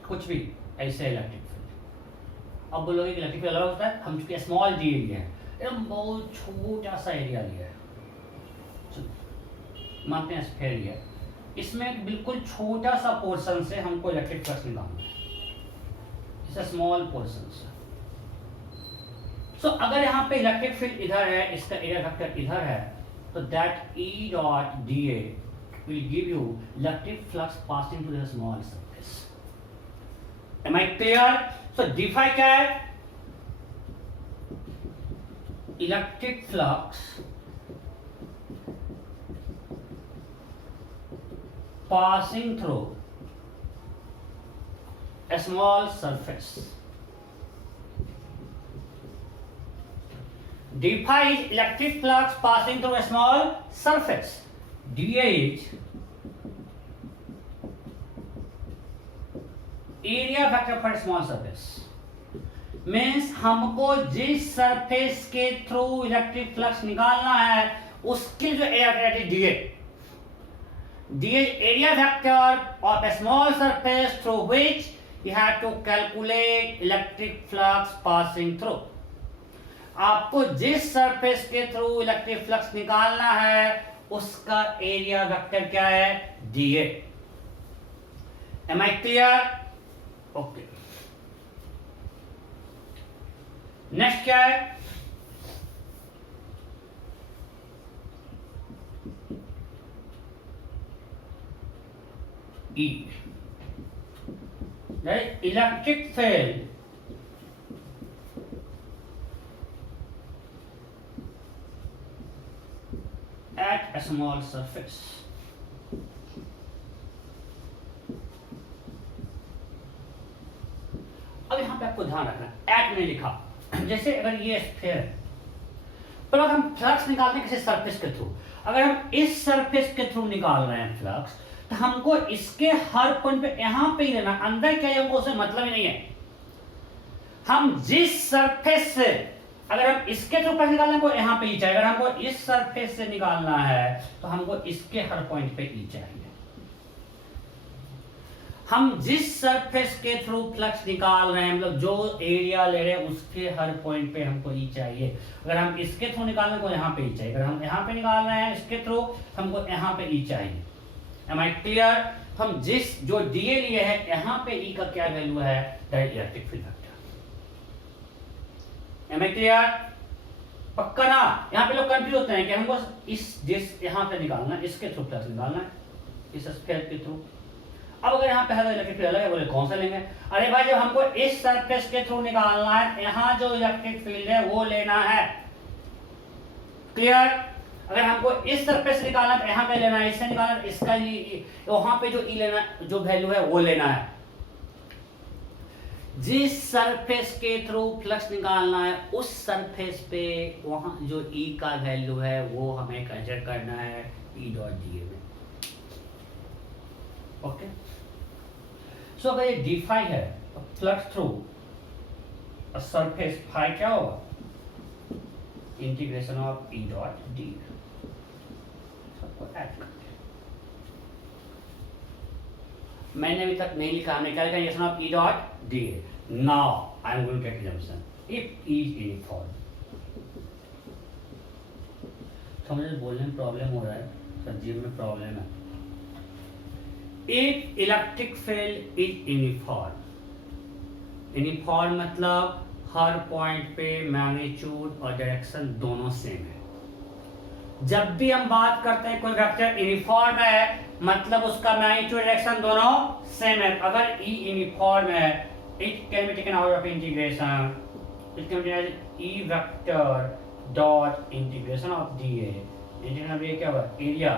कुछ भी ऐसे इलेक्ट्रिक फील्ड. अब बोलोगे कि इलेक्ट्रिक फील्ड अलग होता है. हम चूंकि स्मॉल डी एरिया है, एकदम बहुत छोटा सा एरिया लिया है, मानते हैं स्फीयर लिया है, इसमें बिल्कुल छोटा सा पोर्शन से हमको इलेक्ट्रिक फ्लक्स निकालना है. इट्स स्मॉल पोर्शन से. सो अगर यहाँ पे इलेक्ट्रिक फील्ड इधर है, इसका एरिया वेक्टर इधर है, तो that E dot da will give you electric flux passing through the small surface. Am I clear? So d5 क्या है? Electric flux passing through a small surface. d5 is electric flux passing through a small surface. da is area vector for small surface. Means हमको जिस surface के through electric flux निकालना है उसके जो area vector da area vector of a small surface through which you have to calculate electric flux passing through. आपको जिस surface के थ्रू इलेक्ट्रिक फ्लक्स निकालना है उसका एरिया वेक्टर क्या है? da. Am I clear? Okay. Next क्या है? E. That is electric field at a small surface. अब यहां पे आपको ध्यान रखना, एट में लिखा, जैसे अगर ये स्फीयर है, पर अगर हम फ्लक्स निकालते हैं किसी सरफेस के थ्रू, अगर हम इस सरफेस के थ्रू निकाल रहे हैं फ्लक्स, तो हमको इसके हर पॉइंट पे यहां पे ही लेना, अंदर क्या है हमको उससे मतलब ही नहीं है। हम जिस सरफेस से, अगर हम इसके थ्रू फ्लक्स निकालना है हमको यहां पे ही चाहिए, अगर हमको इस सरफेस से निकालना है तो हमको इसके हर पॉइंट पे ही चाहिए। हम जिस सरफेस के थ्रू फ्लक्स निकाल रहे हैं, मतलब जो एरिया ले रहे हैं उसके हर पॉइंट पे हमको ई चाहिए। अगर हम इसके थ्रू निकाल रहे हैं तो यहाँ पे ई चाहिए, अगर हम यहाँ पे निकाल रहे हैं इसके थ्रू हमको यहाँ पे ई चाहिए। Am I clear? हम जिस जो दिए लिए हैं यहाँ पे ई का क्या वैल्यू है, that electric field vector. Am I clear? पक्का ना? यहाँ पे लोग कंफ्यूज होते हैं कि हमको इस जिस यहाँ पे निकालना है, इसके थ्रू फ्लक्स निकालना है, इस स्फीयर के थ्रू। अब अगर यहाँ पे है इलेक्ट्रिक फील्ड अलग है, बोले कौन सा लेंगे? अरे भाई जब हमको इस सरफेस के थ्रू निकालना है, यहाँ जो इलेक्ट्रिक फील्ड है वो लेना है। क्लियर? अगर हमको इस सरफेस से निकालना है यहाँ पे लेना है, इससे निकालना है, इसका वहां पे जो ई लेना, जो वैल्यू है वो लेना है। जिस सरफेस के थ्रू फ्लक्स निकालना है उस सरफेस पे वहां जो ई का वैल्यू है वो हमें कंसिडर करना है ई डॉट डी ए में। ओके, सो अगर ये डी फाई है तो फ्लक्स थ्रू सरफेस फाई क्या होगा? Integration of E dot D. सबको ऐड करते हैं। मैंने अभी तक नहीं लिखा, हमने क्या लिखा? Integration of E dot D. Now I am going to take example if E is uniform. तो मुझे बोलने में प्रॉब्लम हो रहा है, सब्जी में प्रॉब्लम है। If electric field is uniform, uniform मतलब हर पॉइंट पे मैग्नीट्यूड और डायरेक्शन दोनों सेम है। जब भी हम बात करते हैं कोई वेक्टर यूनिफॉर्म है मतलब उसका मैग्नीट्यूड डायरेक्शन दोनों सेम है। अगर ई यूनिफॉर्म है, it can be taken out of integration, it can be E vector dot integration of D A. Integration of A क्या होगा? एरिया।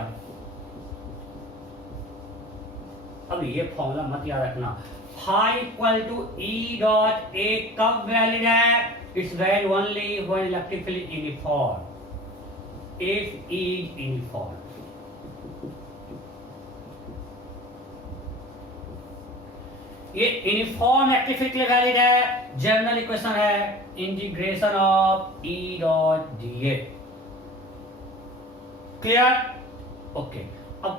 अब ये फॉर्मूला मत याद रखना, phi equal to E dot A कब वैलिड है? It's valid only when electric field is uniform. If E is uniform, ये यूनिफॉर्म इलेक्ट्रिक फील्ड के लिए वैलिड है। जनरल इक्वेशन है integration of E dot D A. Clear? Okay, अब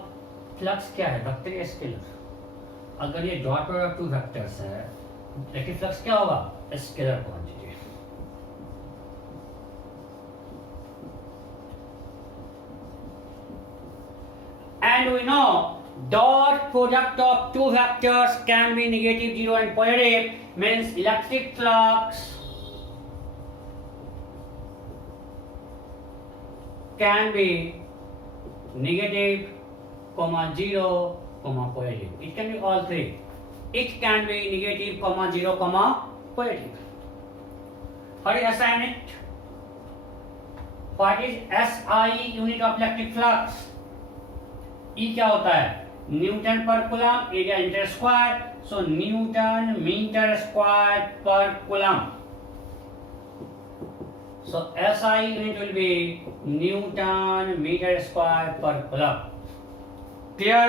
flux क्या है? वेक्टर या स्केलर? अगर ये डॉट प्रोडक्ट टू वेक्टर्स है, इलेक्ट्रिक फ्लक्स क्या होगा? Scalar quantity. And we know dot product of two vectors can be negative, zero and positive, means electric flux can be negative, zero, positive. It can be all three. It can be negative, zero, positive. How do you assign it? What is SI unit of electric flux? E क्या होता है? Newton पर coulomb, area metre square, सो Newton metre square पर coulomb. So SI unit will be Newton meter square per coulomb. Clear?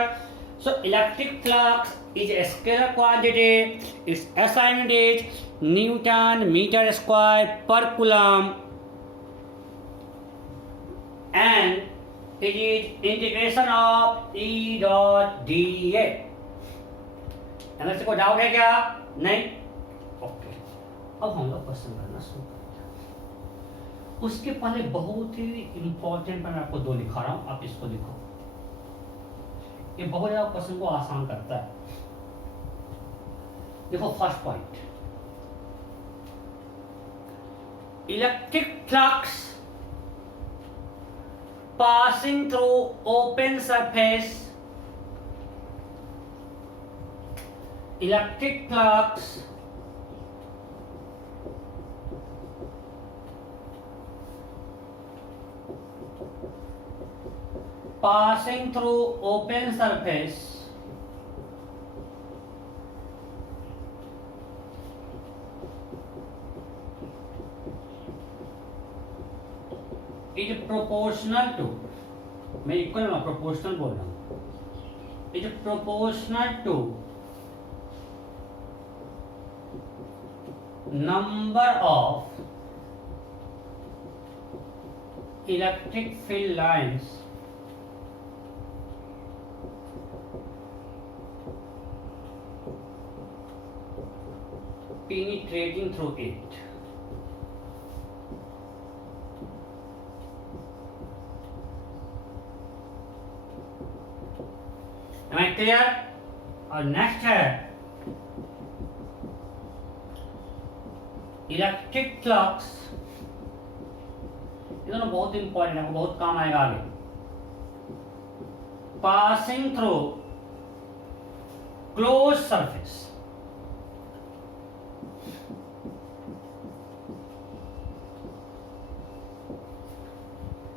So electric flux is a scalar quantity. Its SI unit is Newton meter square per coulomb, and it is integration of E dot dA. अंदर से कोई doubt है क्या? नहीं? Okay, अब हम लोग question करना शुरू करते हैं। उसके पहले बहुत ही इंपॉर्टेंट मैं आपको दो लिखा रहा हूं, आप इसको लिखो। ये बहुत ज्यादा क्वेश्चन को आसान करता है। देखो first point, electric flux passing through open surface electric flux passing through open surface is proportional to, मैं इक्वल ना प्रोपोर्शनल बोल रहा हूँ, is proportional to number of electric field lines penetrating through it. Am I clear? और next है electric flux. ये दोनों बहुत इंपॉर्टेंट है, बहुत काम आएगा आगे. Passing through close surface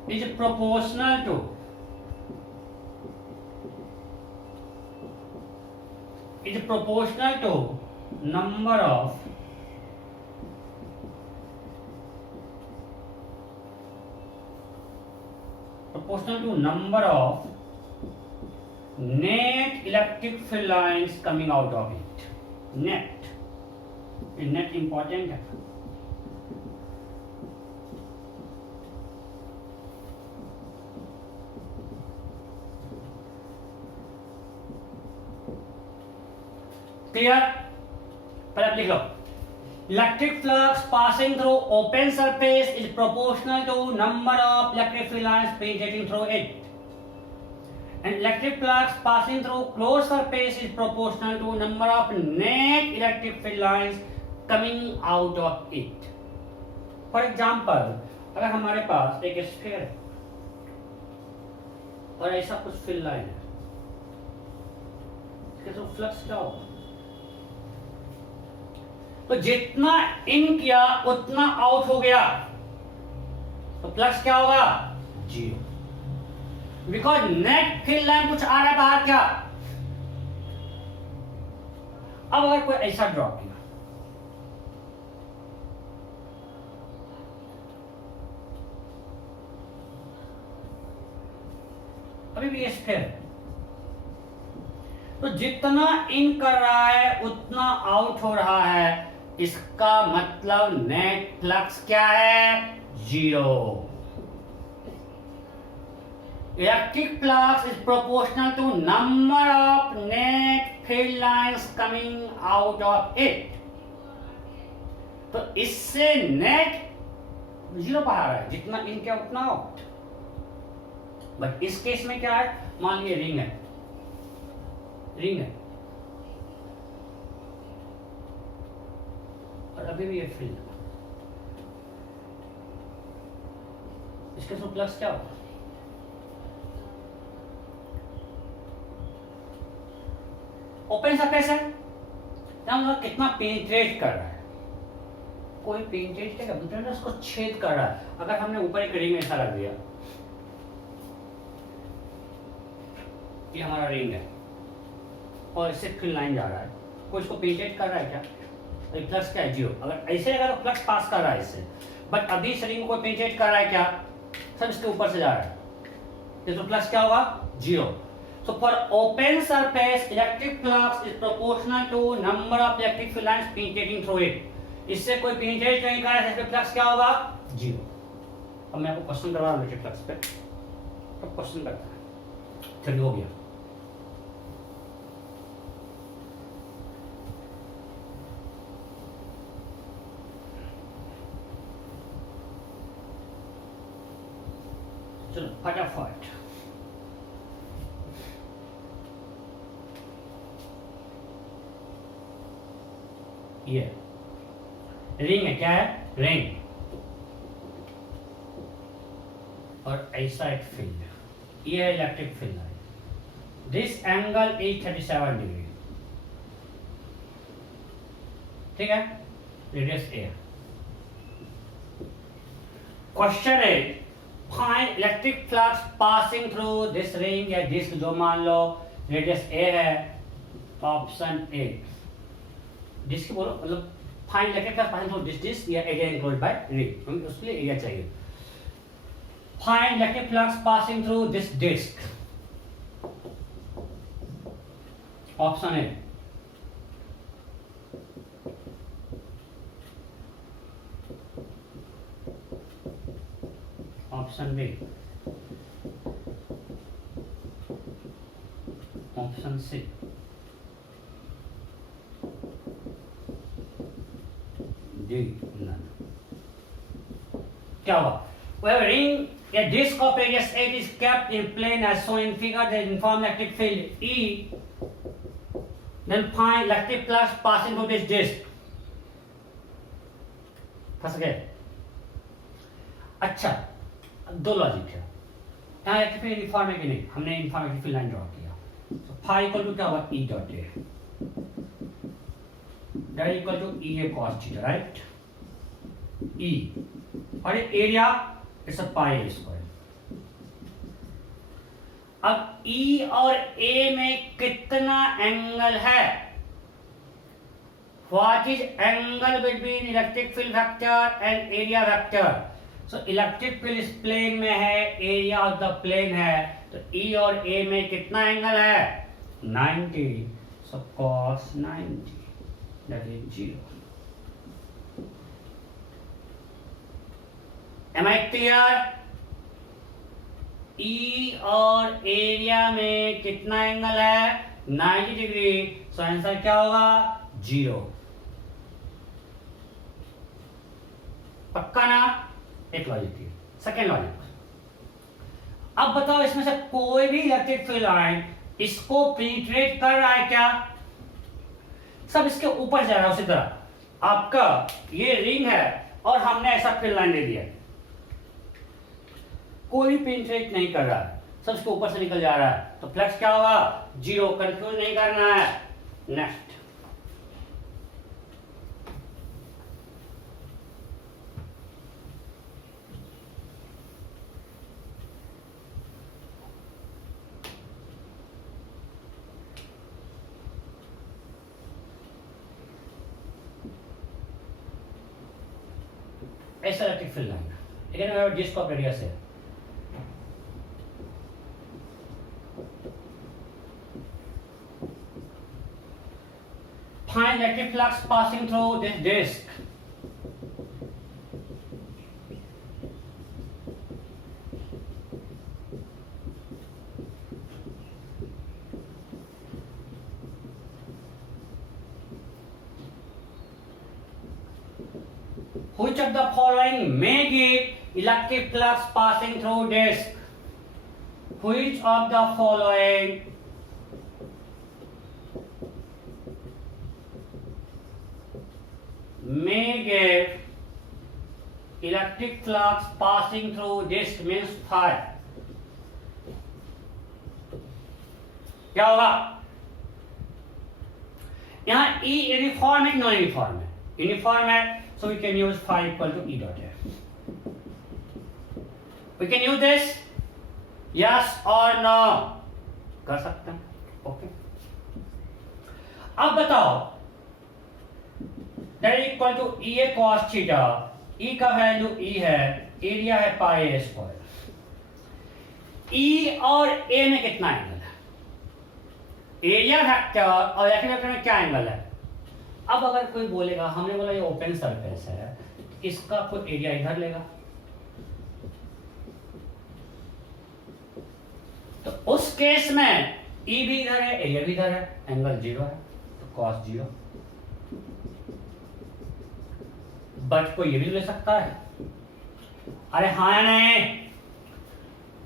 is proportional to number of net electric field lines coming out of it. Net important है. क्लियर? पहले आप लिख लो. Electric flux passing through open surface is proportional to number of electric field lines penetrating through it. And electric flux passing through closed surface is proportional to number of net electric field lines coming out of it. For example, अगर हमारे पास एक sphere है और ऐसा कुछ field line है, इसके तो फ्लक्स क्या होगा? तो जितना इन किया उतना आउट हो गया, तो फ्लक्स क्या होगा? Zero. Because net field line कुछ आ रहा है बाहर क्या. अब अगर कोई ऐसा ड्रॉ किया, अभी भी ये स्फीयर है, तो जितना इन कर रहा है उतना आउट हो रहा है. इसका मतलब नेट फ्लक्स क्या है? Zero. Electric flux is proportional to number of net field lines coming out of it. तो इससे नेट जीरो बाहर आ रहा है, जितना इन किया उतना आउट. बट इस केस में क्या है? मान लीजिए रिंग है, और अभी भी ये फील्ड है. इसके थ्रू फ्लक्स क्या होगा? ओपन सरफेस है, मतलब कितना पेनिट्रेट कर रहा है. कोई पेनिट्रेट क्या उसको छेद कर रहा है. अगर हमने ऊपर एक रिंग ऐसा रख दिया, ये हमारा रिंग है और इससे फील्ड लाइन जा रहा है, कोई इसको पेनिट्रेट कर रहा है क्या? तो फ्लक्स क्या है? जीरो. अगर ऐसे रहेगा तो फ्लक्स पास कर रहा है इससे. बट अभी इस रिंग को पेनिट्रेट कर रहा है क्या? सब इसके ऊपर से जा रहा है, तो फ्लक्स क्या होगा? Zero. So for open surface, electric flux is proportional to number of electric field lines penetrating through it. इससे कोई पेनिट्रेट नहीं कर रहा है, इसका फ्लक्स क्या होगा? जीरो. अब मैं आपको क्वेश्चन करवा रहा हूँ इलेक्ट्रिक फ्लक्स पे, तो क्वेश्चन करता है. चलिए हो गया. चलो फटाफट. ये रिंग है, क्या है? रिंग. और ऐसा एक फील्ड है, ये है electric field line. This angle is 37 degree. ठीक है, रेडियस ए। क्वेश्चन है find electric flux passing through this ring या डिस्क जो मान लो रेडियस ए है, ऑप्शन ए। डिस्क बोलो मतलब find electric flux passing through this disk या एरिया इनक्लोज्ड बाय रिंग, क्योंकि उसके लिए एरिया चाहिए। Find electric flux passing through this disk, option A. Option B, option C, D none. क्या हुआ? Where ring a disc of radius 8 is kept in plane as shown in figure, the uniform electric field E, then find electric flux passing through this disc। फंस गए? अच्छा, दो logic है यहाँ। Electric field uniform है कि नहीं, हमने uniform electric field line draw किया, तो फाई इक्वल टू क्या हुआ? E dot A, that equal to E A cos theta, right? E और area it's a pi square. अब ई और ए में कितना एंगल है? What is angle between electric field vector and area vector? So electric field इस plane में है, area of the plane है, तो ई और ए में कितना एंगल है? 90, सो cos 90 that is 0। Am I clear? E और एरिया में कितना एंगल है? 90 डिग्री, सो आंसर क्या होगा? 0। पक्का ना? एक लॉजिक थी। सेकेंड लॉजिक, अब बताओ इसमें से कोई भी इलेक्ट्रिक फील्ड लाइन इसको पेनिट्रेट कर रहा है क्या? सब इसके ऊपर जा रहा है। उसी तरह आपका ये रिंग है और हमने ऐसा फील्ड लाइन ले दिया, कोई पेनिट्रेट नहीं कर रहा है, सब इसके ऊपर से निकल जा रहा है, तो फ्लक्स क्या होगा? 0। कंफ्यूज नहीं करना है। नेक्स्ट, ऐसा इलेक्ट्रिक फील्ड लाइन, लेकिन डिस्क ऑफ रेडियस है, find electric flux passing through this disc। Which of the following may give electric flux passing through disc? Which of the following may give electric flux passing through disc means phi? क्या होगा? यहाँ E uniform है कि non uniform है? Uniform है, so we can use phi equal to E dot A। We can use this, yes or no? कर सकते हैं, ओके। अब बताओ, that is equal to E A cos theta, E का वैल्यू E है, area है पाई ए square. E और A में कितना एंगल है? एरिया वेक्टर और इलेक्ट्रिक वेक्टर में क्या एंगल है? अब अगर कोई बोलेगा, हमने बोला ये ओपन सरफेस है, इसका कोई एरिया इधर लेगा, तो उस केस में E भी इधर है, एरिया भी इधर है, एंगल 0 है, तो cos 0। बट कोई ये भी ले सकता है, अरे हाँ या नहीं?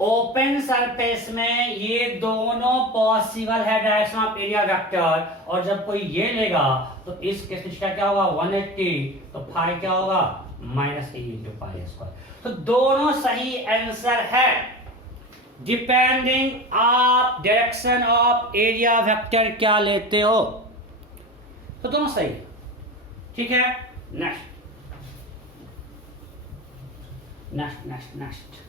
ओपन सरफेस में ये दोनों पॉसिबल है डायरेक्शन ऑफ एरिया वेक्टर, और जब कोई ये लेगा तो इस केस में क्या होगा? 180, तो फाई क्या होगा? Minus A into pi square. तो दोनों सही आंसर है, डिपेंडिंग आप डायरेक्शन ऑफ एरिया वेक्टर क्या लेते हो, तो दोनों सही है। ठीक है, नेक्स्ट नेक्स्ट नेक्स्ट नेक्स्ट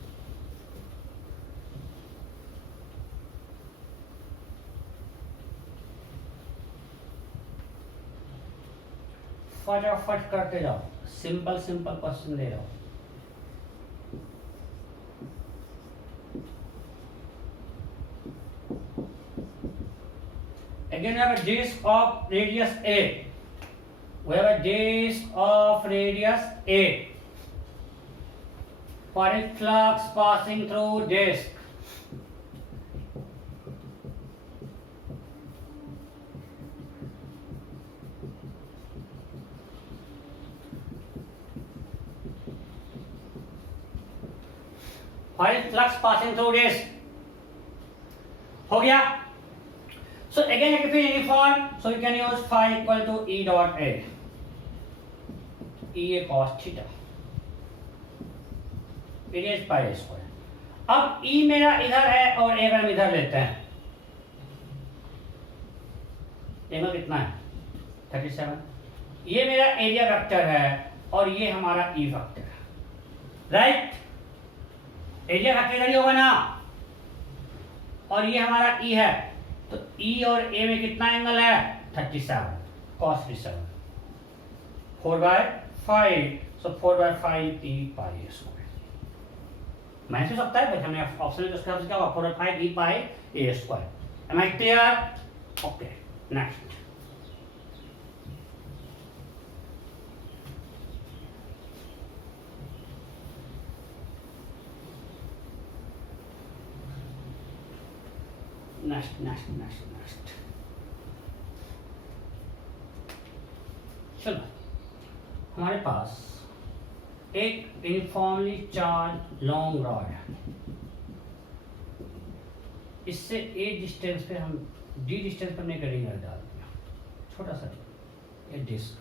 फटाफट करते जाओ, सिंपल सिंपल क्वेश्चन दे जाओ। Again, we have a disk of radius A. We have a disk of radius A. For a flux passing through disk. For a flux passing through disk. हो गया? So again, if it is uniform, so you can use phi equal to E dot A. E A cos theta. It is pi square. अब E मेरा इधर है और A हम इधर लेते हैं। एंगल कितना है? 37। ये मेरा एरिया वेक्टर है और ये हमारा E वेक्टर है, राइट? एरिया वेक्टर इधर ही होगा ना, और ये हमारा E है, तो E और A में कितना एंगल है? 37 cos 37, 4/5, so 4/5 E pi square। Match हो सकता है, बट हमने ऑप्शन में उसका क्या होगा? 4/5 E pi A square। Am I clear? Okay, next। Next चलो, हमारे पास एक यूनिफॉर्मली चार्ज लॉन्ग रॉड है। इससे ए डिस्टेंस पे हम डी डिस्टेंस पर हमने एक रिंग डाल दिया, छोटा सा ये डिस्क।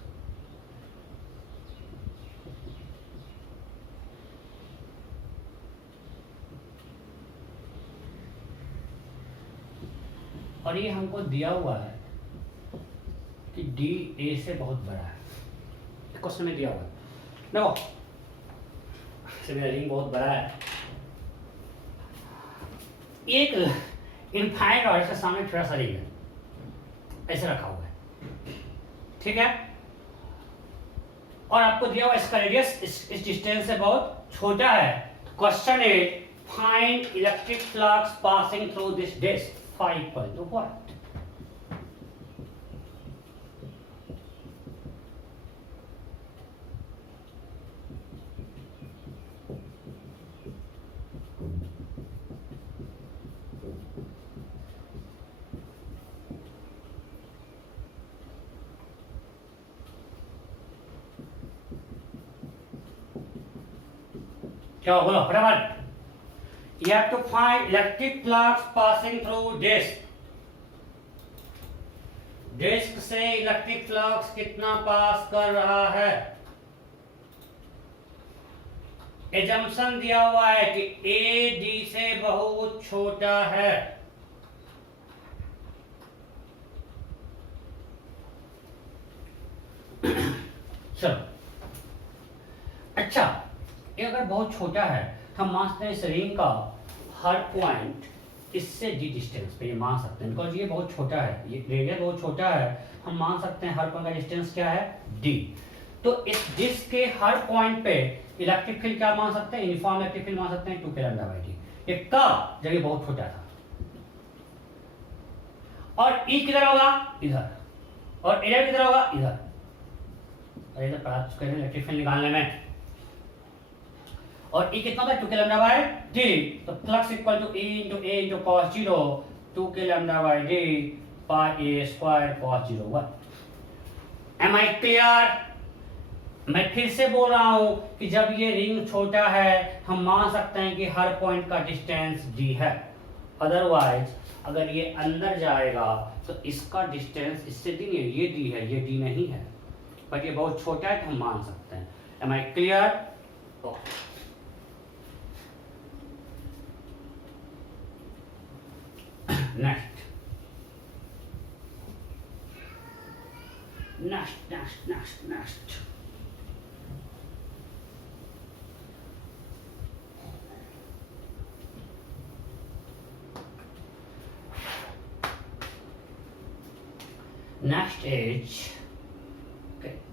और ये हमको दिया हुआ है कि डी ए से बहुत बड़ा है, क्वेश्चन में दिया हुआ है। देखो, मेरा रिंग बहुत बड़ा है, एक इनफाइनाइट रॉड के सामने छोटा सा रिंग है, ऐसे रखा हुआ है, ठीक है? और आपको दिया हुआ इसका रेडियस इस डिस्टेंस से बहुत छोटा है। Question is find electric flux passing through this disk, phi equal to what? क्या बोलो फटाफट। You have to find electric flux passing through disk. Disk से इलेक्ट्रिक फ्लक्स कितना पास कर रहा है? एजम्पशन दिया हुआ है कि ए डी से बहुत छोटा है। चलो, अच्छा, ये अगर बहुत छोटा है, हम मानते हैं इस रिंग का हर पॉइंट इससे डी डिस्टेंस पे ये मान सकते हैं, बिकॉज ये बहुत छोटा है, ये रेडियस बहुत छोटा है, हम मान सकते हैं हर पॉइंट का डिस्टेंस क्या है? डी। तो इस डिस्क के हर पॉइंट पे इलेक्ट्रिक फील्ड क्या मान सकते हैं? यूनिफॉर्म इलेक्ट्रिक फील्ड मान सकते हैं 2 λ/d। ये कब? जब ये बहुत छोटा था। और ई किधर होगा? इधर। और एरिया किधर होगा? इधर। और इधर प्राप्त करें इलेक्ट्रिक फील्ड निकालने में। और E कितना था? 2 λ/d। तो flux equal to E into A into cos 0, 2 λ/d pi A square cos 0 1। Am I clear? मैं फिर से बोल रहा हूं कि जब ये रिंग छोटा है, हम मान सकते हैं कि हर पॉइंट का डिस्टेंस d है। अदरवाइज अगर ये अंदर जाएगा तो इसका डिस्टेंस इससे d नहीं है, ये d है, ये d नहीं है, बट ये बहुत छोटा है तो हम मान सकते हैं। Am I clear? Next. Next is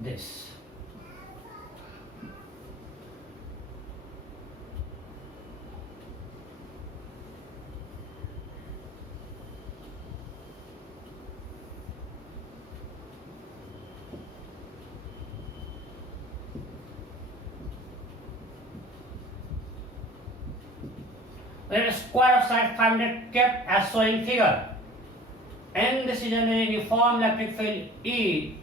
this. Let a square of side 500 kept as shown in figure. And this is a uniform electric field E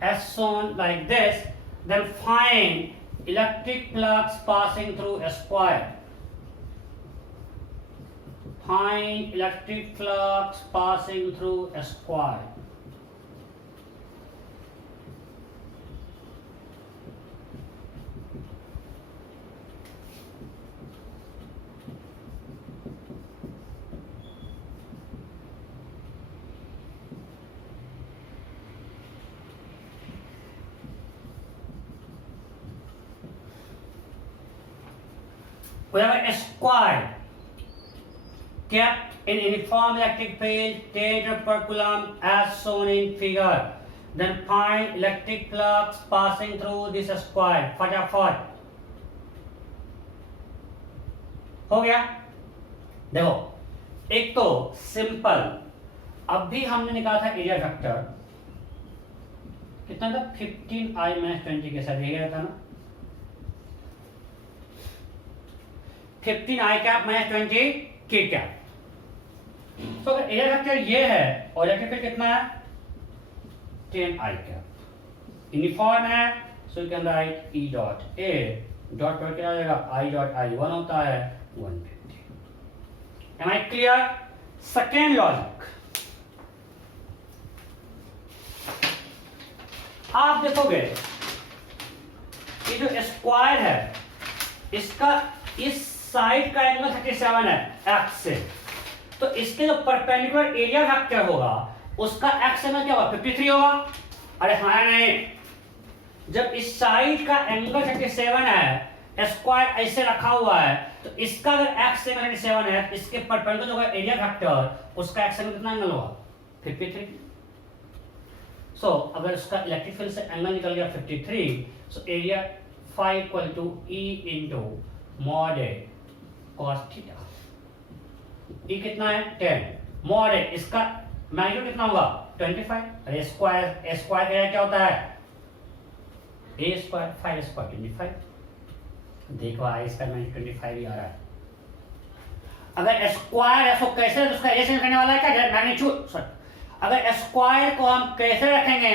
as shown like this. Then find electric flux passing through a square. Find electric flux passing through a square. We have a square kept in uniform electric field 10 per coulomb as shown in figure. Then find electric flux passing through this square. फटाफट हो गया। देखो एक तो simple, अब भी हमने निकाला था एरिया वेक्टर कितना था 15i-20 के साथ एरिया था ना 15i cap minus 20 k cap. तो अगर एरिया वेक्टर ये है और इलेक्ट्रिक फील्ड कितना है 10i कैप यूनिफॉर्म है, so you can write E dot A dot पर क्या आ जाएगा I डॉट I 1 होता है 150। Am I clear? Second logic आप देखोगे ये जो स्क्वायर है इसका इस साइड का एंगल 37 है एक्स से, तो इसके जो परपेंडिकुलर एरिया वेक्टर होगा उसका एक्स एंगल क्या होगा 53 होगा। अरे हाँ नहीं, जब इस साइड का एंगल 37 है स्क्वायर ऐसे रखा हुआ है तो इसका अगर एक्स एंगल 37 है इसके परपेंडिकुलर जो होगा एरिया वेक्टर उसका एक्स एंगल कितना एंगल होगा 53। सो अगर उसका इलेक्ट्रिक फील्ड से एंगल निकल गया 53, so area phi equal to E into mod A cos theta. E कितना है 10, मॉड ए इसका मैग्नीट्यूड कितना होगा 25। अरे स्क्वायर एरिया क्या होता है a स्क्वायर 5 स्क्वायर 25। देखो आई इसका मैग्नीट्यूड 25 ही आ रहा है। अगर स्क्वायर है तो कैसे उसका ए से करने वाला है क्या मैग्नीट्यूड, सॉरी अगर स्क्वायर को हम कैसे रखेंगे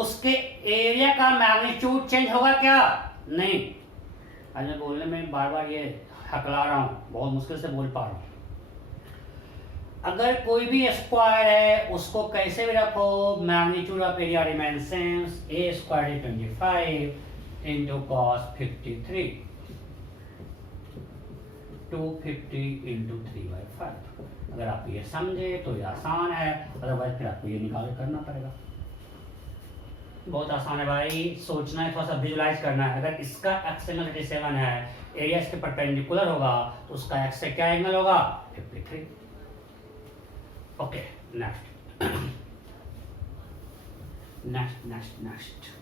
उसके एरिया का मैग्नीट्यूड चेंज होगा क्या नहीं। आज मैं बोलने में बार बार ये हकला रहा हूँ, बहुत मुश्किल से बोल पा रहा हूँ। अगर कोई भी स्क्वायर है उसको कैसे भी रखो magnitude of area remain same, A square 25 into cos 53 250 into 3/5। अगर आप ये समझे तो ये आसान है, अदरवाइज फिर आपको ये निकाल करना पड़ेगा। बहुत आसान है भाई, सोचना है, थोड़ा सा विजुलाइज करना है। अगर इसका एक्स एंगल 37 है, एरिया इसके परपेंडिकुलर होगा तो उसका एक्स से क्या एंगल होगा 53। Okay next next next next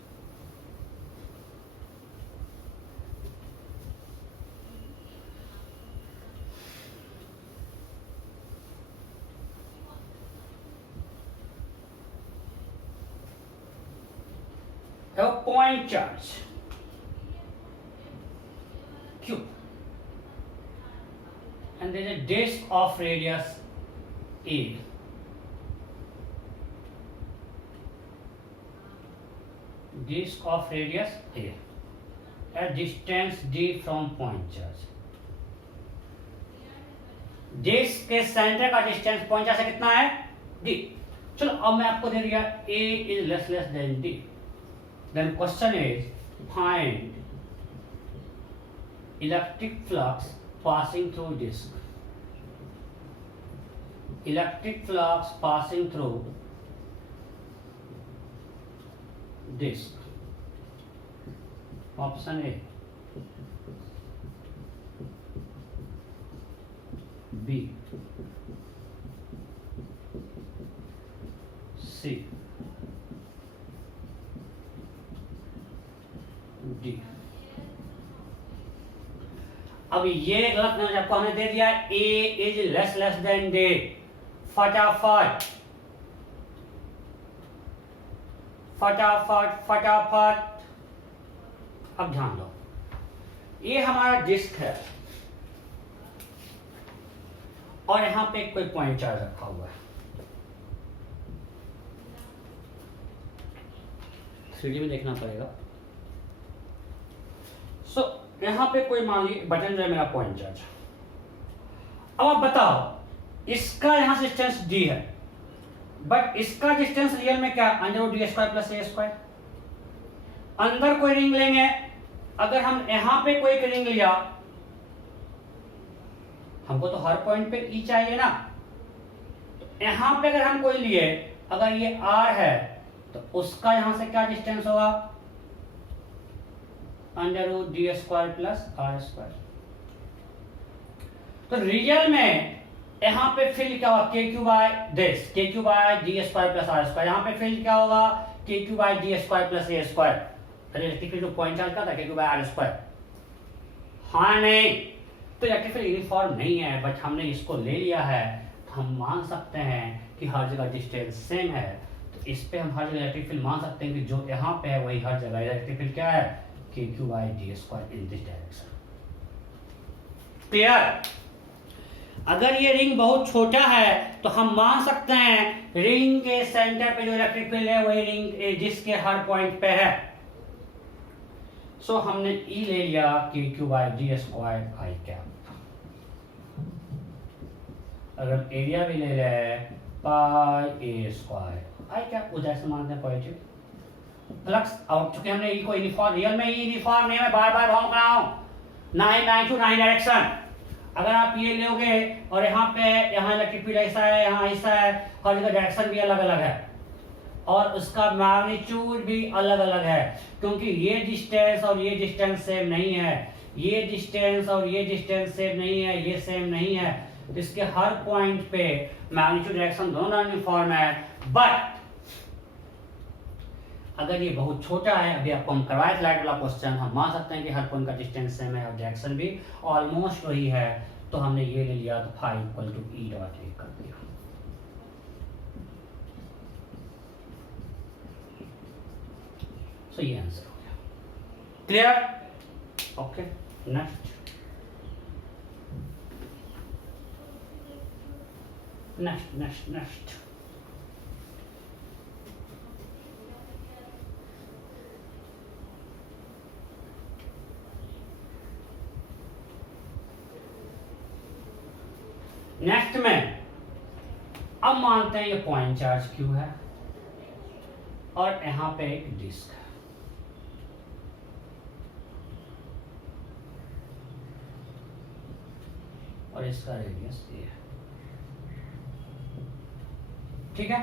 a point charge Q and there is a disk of radius A. Disk of radius A at distance D from point charge. Disk के centre का distance point charge से कितना है D। चलो अब मैं आपको दे दिया A is less than D. Then question is find electric flux passing through disk. Electric flux passing through disk, option A, B, C, D. अब ये गलत नहीं, आपको हमने दे दिया A is less than D. फटाफट फटाफट फटाफट, अब ध्यान दो, ये हमारा डिस्क है और यहां पे कोई पॉइंट चार्ज रखा हुआ है। 3D में देखना पड़ेगा। यहां पे कोई मान ली बटन जो है मेरा पॉइंट चार्ज। अब आप बताओ, इसका यहां से डिस्टेंस d है, बट इसका डिस्टेंस रियल में क्या, √d² प्लस a²। अंदर कोई रिंग लेंगे, अगर हम यहां पे कोई एक रिंग लिया, हमको तो हर पॉइंट पे e चाहिए ना। यहां पे अगर हम कोई लिए, अगर ये r है तो उसका यहां से क्या डिस्टेंस होगा, √d² प्लस r²। तो रियल में यहां पे फील्ड क्या होगा, kq बाय दिस, kq by d² plus r²। यहां पे फील्ड क्या होगा, kq by d² plus a²। Electric field जो पॉइंट चार्ज का था kq बाय r²। हाँ नहीं, तो इलेक्ट्रिक फील्ड यूनिफॉर्म नहीं है, बट हमने इसको ले लिया है, तो हम मान सकते हैं कि हर जगह डिस्टेंस सेम है। तो इस पे हम हर जगह इलेक्ट्रिक फील्ड मान सकते हैं कि जो यहाँ पे है वही हर जगह इलेक्ट्रिक फील्ड क्या है, kq by d² in this direction. Clear? अगर ये रिंग बहुत छोटा है तो हम मान सकते हैं रिंग के सेंटर पे जो इलेक्ट्रिक फील्ड है वही रिंग जिसके हर पॉइंट पे है। सो हमने E ले लिया kq by d² i cap. अगर एरिया भी ले ले पाई a² i कैप, उधर से मानते हैं पॉजिटिव फ्लक्स। अब चूंकि हमने E को यूनिफॉर्म, रियल में E यूनिफॉर्म नहीं है, मैं बार बार भाव कर रहा हूं, ना ही मैग्नीट्यूड ना ही डायरेक्शन। अगर आप ये लोगे और यहाँ पे, यहाँ इलेक्ट्रिक फील्ड ऐसा है, यहाँ ऐसा है, हर जगह डायरेक्शन भी अलग अलग है और उसका मैग्नीट्यूड भी अलग अलग है, क्योंकि ये डिस्टेंस और ये डिस्टेंस सेम नहीं है, ये डिस्टेंस और ये डिस्टेंस सेम नहीं है, ये सेम नहीं है। तो इसके हर पॉइंट पे मैग्नीट्यूड डायरेक्शन दोनों यूनिफॉर्म है। बट अगर ये बहुत छोटा है, अभी आपको हम करवाए स्लाइड वाला क्वेश्चन, हम मान सकते हैं कि हर पॉइंट का डिस्टेंस सेम है और डायरेक्शन भी ऑलमोस्ट वही है, तो हमने ये ले लिया, तो phi equal to E dot A कर दिया। सो ये आंसर हो गया। Clear? Okay, next next next next next में अब मानते हैं ये पॉइंट चार्ज Q है और यहां पे एक डिस्क है। और इसका रेडियस ये है। ठीक है,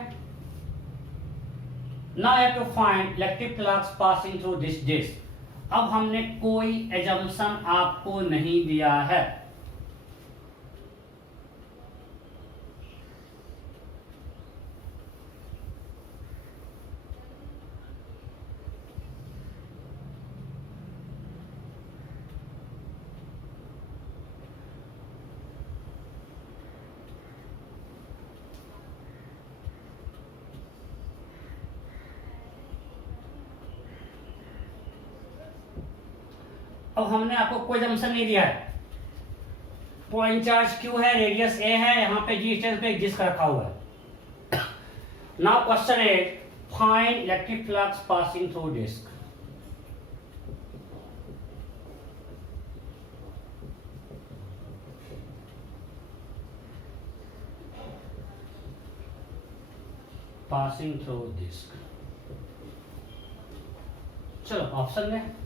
now I have to find electric flux passing through this disk. अब हमने कोई एजम्पशन आपको नहीं दिया है, अब हमने आपको कोई जंक्शन नहीं दिया है। पॉइंट चार्ज Q है, रेडियस A है, यहाँ पे डिस्टेंस पे एक डिस्क रखा हुआ है। Now question is find electric flux passing through disk. Passing through disk, चलो ऑप्शन में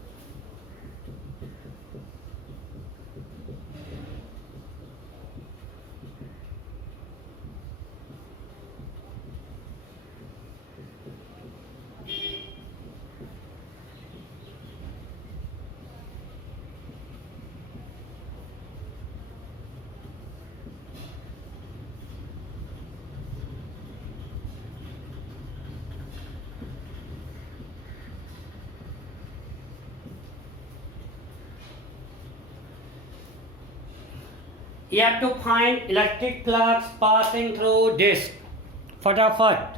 You have to find electric flux passing through disk. फटाफट।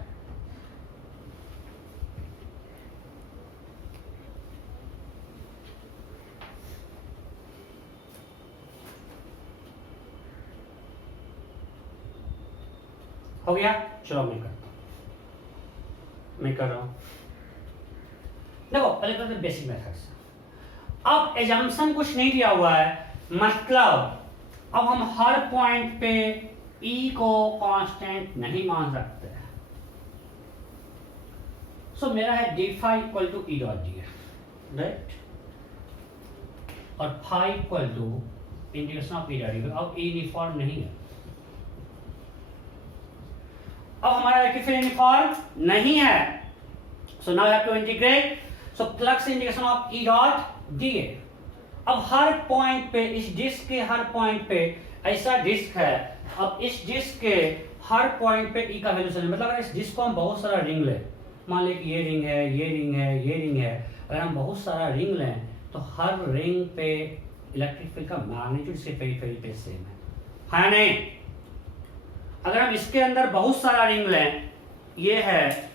हो गया? चलो मैं करता हूं, मैं कर रहा हूं। देखो पहले तो बेसिक मेथड से। अब एजम्पशन कुछ नहीं दिया हुआ है, मतलब अब हम हर पॉइंट पे E को कांस्टेंट नहीं मान सकते। सो मेरा है D phi equal to E dot D, right, और phi equal to integration of E dot D. अब E यूनिफॉर्म नहीं है, अब हमारा इलेक्ट्रिक फील्ड यूनिफॉर्म नहीं है। So now we have to integrate. So flux integration of E dot D. अब हर पॉइंट पे, इस डिस्क के हर पॉइंट पे ऐसा डिस्क है, अब इस डिस्क के हर पॉइंट पे ई का वैल्यू चले, मतलब अगर इस डिस्क को हम बहुत सारा रिंग लें, मान लें कि ये रिंग है, ये रिंग है, ये रिंग है, अगर हम बहुत सारा रिंग लें तो हर रिंग पे इलेक्ट्रिक फील्ड का मैग्नीट्यूड इसके पेरिफेरी पे सेम है नहीं? अगर हम इसके अंदर बहुत सारा रिंग लें, ये है,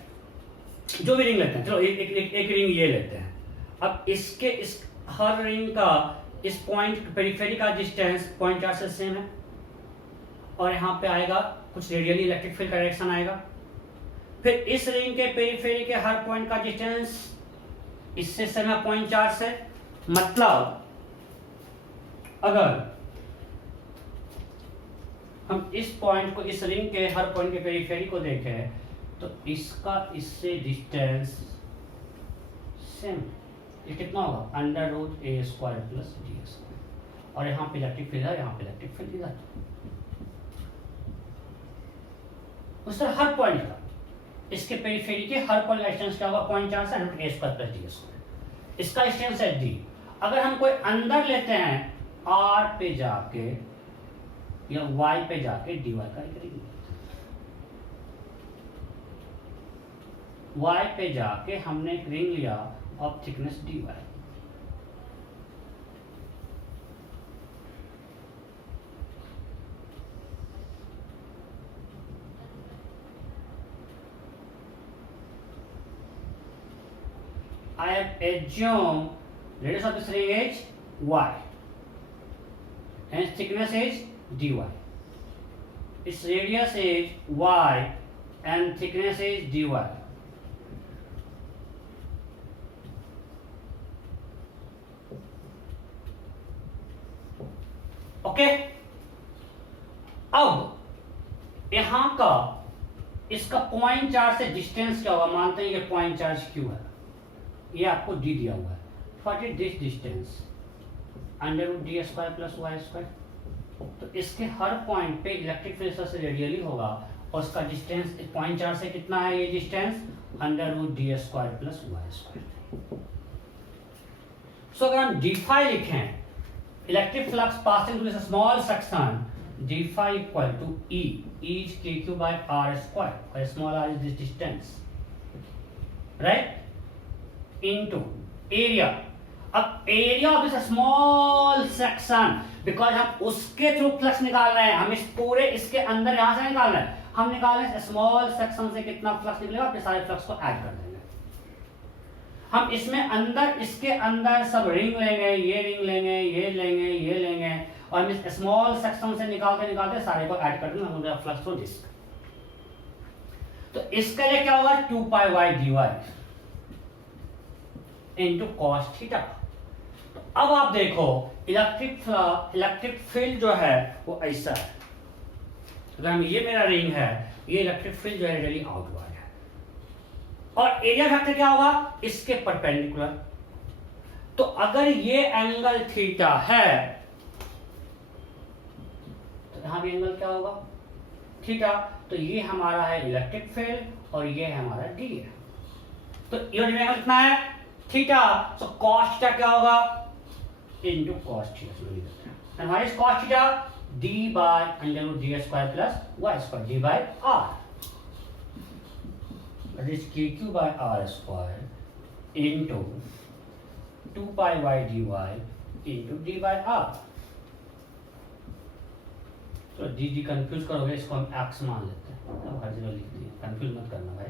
जो भी रिंग लेते हैं, चलो एक रिंग ये लेते हैं, अब इसके इस हर रिंग का इस पॉइंट पेरिफेरी का डिस्टेंस 0.4 से सेम है, और यहाँ पे आएगा कुछ रेडियली इलेक्ट्रिक फील्ड का डायरेक्शन आएगा। फिर इस रिंग के पेरिफेरी के हर पॉइंट का डिस्टेंस इससे सेम है 0.4 से, मतलब अगर हम इस पॉइंट को, इस रिंग के हर पॉइंट के पेरिफेरी को देखें तो इसका इससे डिस्टेंस सेम, ये कितना होगा √a² प्लस d², और यहाँ पे इलेक्ट्रिक फील्ड है, यहाँ पे इलेक्ट्रिक फील्ड इधर। उस तरह हर पॉइंट का, इसके पेरिफेरी के हर पॉइंट का डिस्टेंस क्या होगा 0.4 से √a² प्लस d²। इसका डिस्टेंस है d। अगर हम कोई अंदर लेते हैं r पे जाके या y पे जाके dy का करेंगे, y पे जाके हमने एक रिंग लिया of thickness dy, I have assumed radius of this ring is y, hence thickness is dy. Its radius is y and thickness is dy. Okay, अब यहां का इसका 0.4 से डिस्टेंस क्या होगा? मानते हैं ये 0.4 क्यू है, ये आपको डी दिया हुआ है। What is this distance? √d² plus y²। तो इसके हर पॉइंट पे इलेक्ट्रिक फील्ड से रेडियली होगा, और उसका डिस्टेंस 0.4 से कितना है? ये डिस्टेंस √d² प्लस y²। सो अगर हम d फाई लिखें, electric flux passing through this small section, d phi equal to E is kq by r², where small r is this distance, right, into area। अब area of this small section, because हम उसके through flux निकाल रहे हैं, हम इस पूरे इसके अंदर यहां से निकाल रहे हैं, हम निकाल रहे हैं स्मॉल सेक्शन से कितना फ्लक्स निकलेगा, अपने सारे फ्लक्स को ऐड कर देंगे। हम इसमें अंदर, इसके अंदर सब रिंग लेंगे, ये रिंग लेंगे, ये लेंगे, ये लेंगे, और हम इस स्मॉल सेक्शन से निकालते निकालते सारे को ऐड कर देंगे, हम फ्लक्स थ्रू डिस्क। तो इसके लिए क्या होगा? 2πy dy into cos theta. तो अब आप देखो इलेक्ट्रिक फील्ड जो है वो ऐसा है, अगर ये मेरा रिंग है, ये इलेक्ट्रिक फील्ड जो है रेडियली आउटवर्ड है, और एरिया फैक्टर क्या होगा? इसके परपेंडिकुलर। तो अगर ये एंगल थीटा है तो यहां भी एंगल क्या होगा? थीटा। तो ये हमारा है इलेक्ट्रिक फील्ड और ये है हमारा डी है। तो ये एंगल कितना है? थीटा। सो cos थीटा क्या होगा? Into cos theta. And what is cos theta? d by √d² plus y², d by r, that is kq by r² into 2πy dy into d by r। तो D confuse करोगे, इसको हम x मान लेते हैं, अब हर जगह लिख दिए, कंफ्यूज मत करना भाई,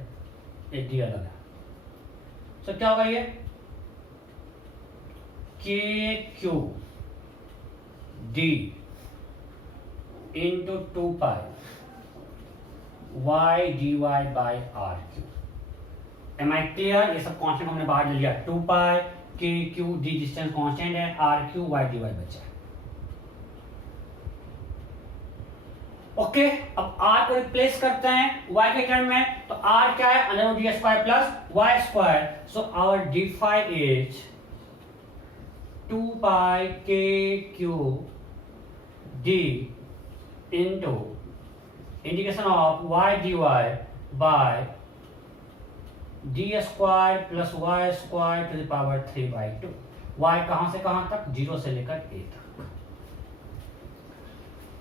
एक डी अलग है। तो क्या होगा ये K Q D into 2 pi Y D Y by R cube. Am I clear? ये सब कांस्टेंट हमने बाहर ले लिया, 2 pi K Q D distance constant है, R cube Y D Y बचा है। ओके, अब r को रिप्लेस करते हैं y के टर्म में, तो r क्या है, under root D square plus Y square. So our D phi is 2 pi K Q D into integration of y dy बाय D square plus Y square to the power 3/2। y कहां से कहां तक, 0 से लेकर a तक।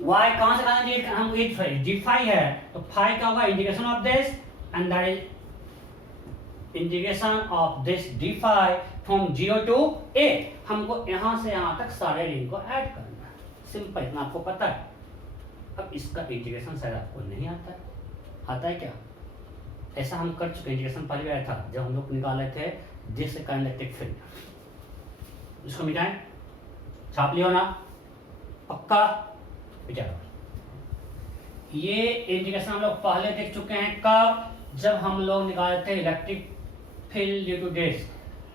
y कहां से कहां तक, हम डी फाई है, तो फाई क्या होगा, integration of this and that is integration of this D phi from 0 to a। हमको यहां से यहां तक सारे रिंग को ऐड करना है, सिंपल, इतना आपको पता है। अब इसका इंटीग्रेशन शायद आपको नहीं आता है, आता है क्या? ऐसा हम कर चुके, इंटीग्रेशन पहले आया था जब हम लोग निकाले थे दिस काइनेटिक फील्ड। इसको मिटाएं, छाप लियो ना, पक्का विचारो। ये इंटीग्रेशन हम लोग पहले देख चुके हैं, कब, जब हम लोग निकाले थे electric field due to this.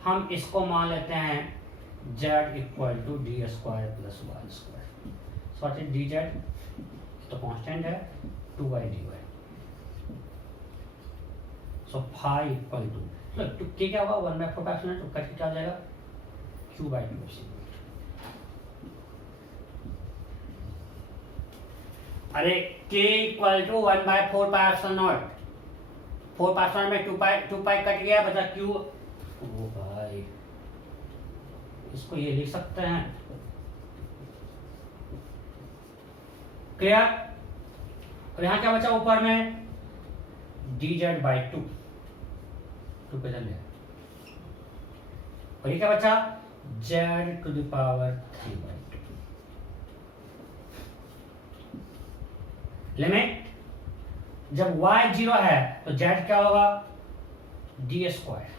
हम इसको मान लेते हैं z equal to D square plus Y square. Sorry, D Z तो कांस्टेंट है, 2y dy। So phi equal to K क्या होगा, 1/4 तो कट क्या हो जाएगा, q/2। अरे k equal to 1/4 pi epsilon naught, 4 pi epsilon में 2 पाई कट गया, बचा q। ओ भाई, इसको ये लिख सकते हैं, क्लियर? और यहां क्या बचा ऊपर में, dz/2, 2 पे चल, और ये क्या बचा, z to the power 3/2। Limit जब y 0 है तो z क्या होगा, डी स्क्वायर,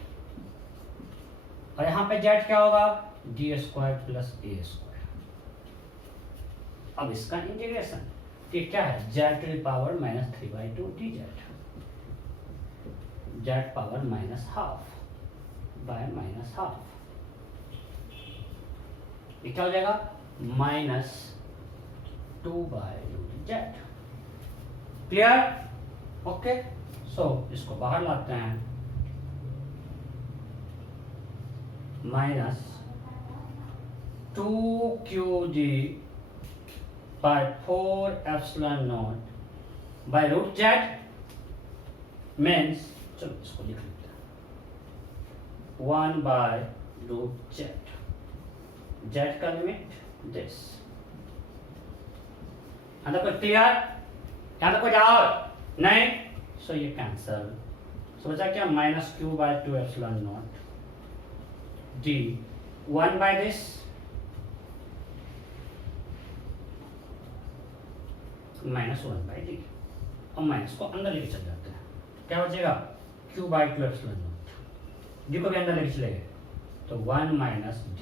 और यहां पे z क्या होगा, D square plus A square. अब इसका इंटीग्रेशन ये क्या है, z to the power -3/2 dz, z power -12 by -12, ये क्या हो जाएगा, -2/z। क्लियर? ओके, सो इसको बाहर लाते हैं, -2qd by 4 epsilon naught by root z means, चलो इसको लिख लेते हैं, 1/√z। z का लिमिट दिस। अंदर कोई क्लियर, यहां तक कोई डाउट नहीं? सो ये कैंसल, सो बचा क्या, -q/2 epsilon naught d 1/this -1/d। और माइनस को अंदर लेके चल जाते हैं, क्या बचेगा, q/2 epsilon naught, d को भी अंदर लेके चलेंगे तो 1 - d।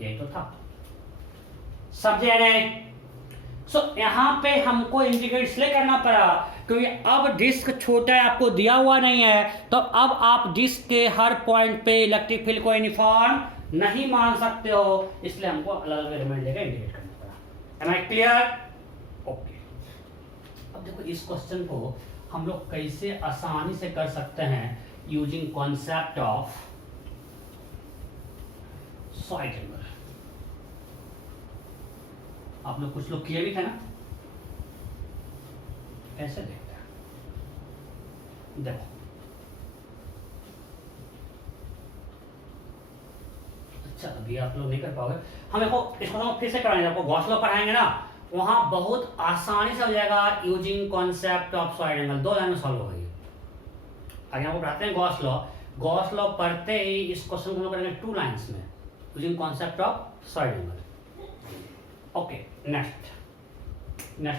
यही तो था, समझे नहीं? सो यहाँ पे हमको इंटीग्रेट इसलिए करना पड़ा क्योंकि अब डिस्क छोटा है, आपको दिया हुआ नहीं है, तो अब आप डिस्क के हर पॉइंट पे इलेक्ट्रिक फील्ड को यूनिफॉर्म नहीं मान सकते हो, इसलिए हमको अलग अलग एलिमेंट लेकर इंटीग्रेट करना पड़ा। M I clear? ओके, अब देखो इस क्वेश्चन को हम लोग कैसे आसानी से कर सकते हैं, using concept of solid angle. आप लोग कुछ लोग किए भी थे ना, कैसे देखते हैं, देखो अच्छा अभी आप लोग नहीं कर पाओगे, हम देखो इसको हम फिर से कराएंगे, आपको गॉस लॉ पढ़ाएंगे ना, वहां बहुत आसानी से हो जाएगा using concept of solid angle. 2 line में सॉल्व हो गई। आगे आपको पढ़ाते हैं गॉस लॉ। गॉस लॉ पढ़ते ही इस क्वेश्चन को हम लोग करेंगे 2 लाइन्स में using concept of solid angle. Okay, next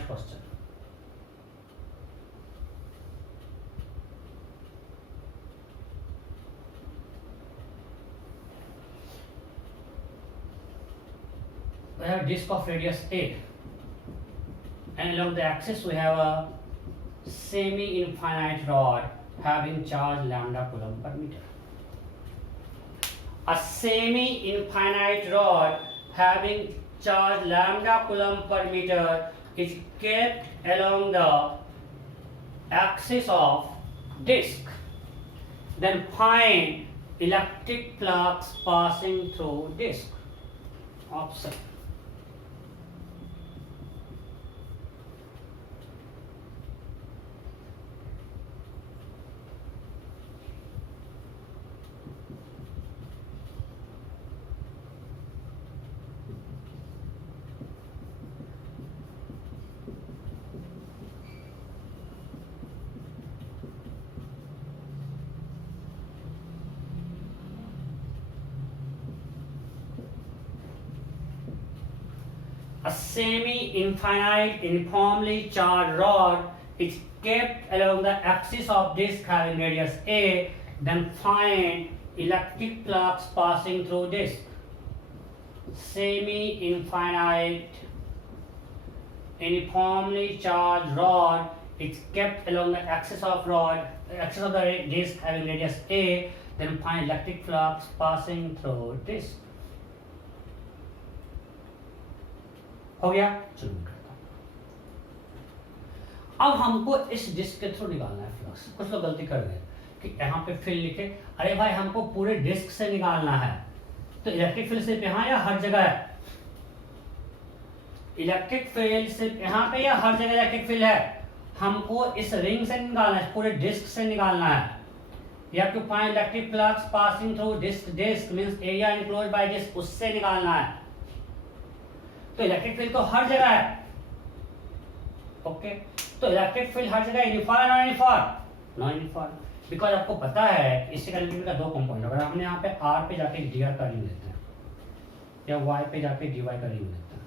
question. We have disk of radius A, and along the axis we have a semi-infinite rod having charge lambda coulomb per meter. A semi-infinite rod having charge lambda coulomb per meter is kept along the axis of disk. Then find electric flux passing through disk. Option. A semi-infinite uniformly charged rod is kept along the axis of disk having radius A. Then find electric flux passing through disk. Semi-infinite uniformly charged rod is kept along the axis of the disk having radius A. Then find electric flux passing through disk. हो गया, चलो करता हूं। अब हमको इस disc के through निकालना है फ्लक्स। कुछ लोग गलती कर गए कि यहाँ पे फील्ड लिखे, अरे भाई हमको पूरे डिस्क से निकालना है, तो इलेक्ट्रिक फील्ड सिर्फ यहाँ या हर जगह है? इलेक्ट्रिक फील्ड सिर्फ यहाँ पे या हर जगह इलेक्ट्रिक फील्ड है? हमको इस रिंग से निकालना है, पूरे डिस्क से निकालना है। You have to find electric flux passing through disk means area enclosed by disk, उससे निकालना है। तो इलेक्ट्रिक फील्ड तो हर जगह है, ओके। तो इलेक्ट्रिक फील्ड हर जगह यूनिफॉर्म और नॉन यूनिफॉर्म, बिकॉज आपको पता है इससे इलेक्ट्रिक का दो कंपोनेंट, अगर हमने यहाँ पे आर पे जाके डी आर का रिंग लेते हैं या वाई पे जाके डी वाई का रिंग लेते हैं,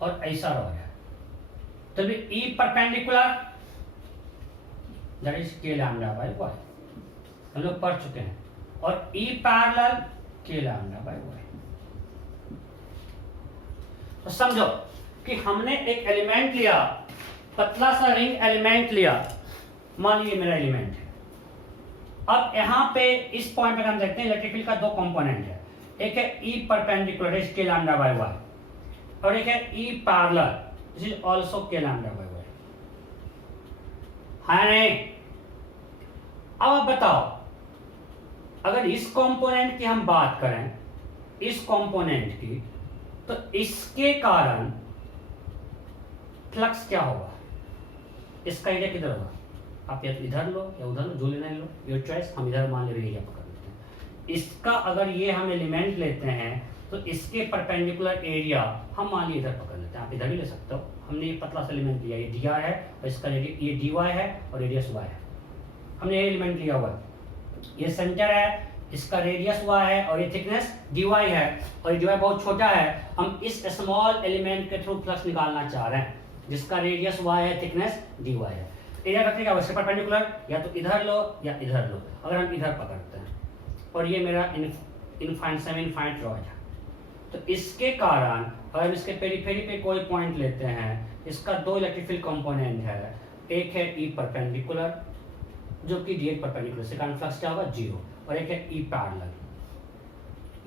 और ऐसा रॉड है, तो भी E perpendicular that is K lambda by Y, हम लोग पढ़ चुके हैं, और ई पैरेलल के लैम्डा बाय वाई। तो समझो कि हमने एक एलिमेंट लिया, पतला सा रिंग एलिमेंट लिया, मान लीजिए मेरा एलिमेंट है। अब यहाँ पे इस पॉइंट पे हम देखते हैं इलेक्ट्रिक फील्ड का दो कंपोनेंट है, एक है ई परपेंडिकुलर के लैम्डा बाय वाई, और एक है E parallel this is also के लैम्डा बाय वाई, है नहीं? अब आप बताओ, अगर इस कंपोनेंट की हम बात करें, इस कंपोनेंट की, तो इसके कारण फ्लक्स क्या होगा? इसका एरिया किधर होगा? आप या इधर लो या उधर लो, जो लेना लो, योर चॉइस। हम इधर मान ले एरिया पकड़ लेते हैं। इसका अगर ये हम एलिमेंट लेते हैं तो इसके परपेंडिकुलर एरिया हम मान लीजिए इधर पकड़ लेते हैं, आप इधर भी ले सकते हो। हमने ये पतला सा एलिमेंट लिया, ये डी आर है और इसका ये डी वाई है और रेडियस वाई है, हमने ये एलिमेंट लिया हुआ है। ये सेंटर है, इसका रेडियस वाई है और ये थिकनेस डी वाई है, और ये डी वाई बहुत छोटा है। हम इस स्मॉल एलिमेंट के थ्रू फ्लक्स निकालना चाह रहे हैं जिसका रेडियस वाई है, थिकनेस डी वाई है। एरिया रखने का वैसे परपेंडिकुलर, या तो इधर लो या इधर लो। अगर हम इधर पकड़ते हैं और ये मेरा इनफाइनाइट सेमी इनफाइनाइट रॉड है, तो इसके कारण अगर इसके पेरीफेरी पे कोई पॉइंट लेते हैं, इसका दो इलेक्ट्रिक फील्ड कंपोनेंट है, एक है ई परपेंडिकुलर जो कि डी परपेंडिकुलर से कारण फ्लक्स क्या होगा? जीरो, और एक है ई पैरेलल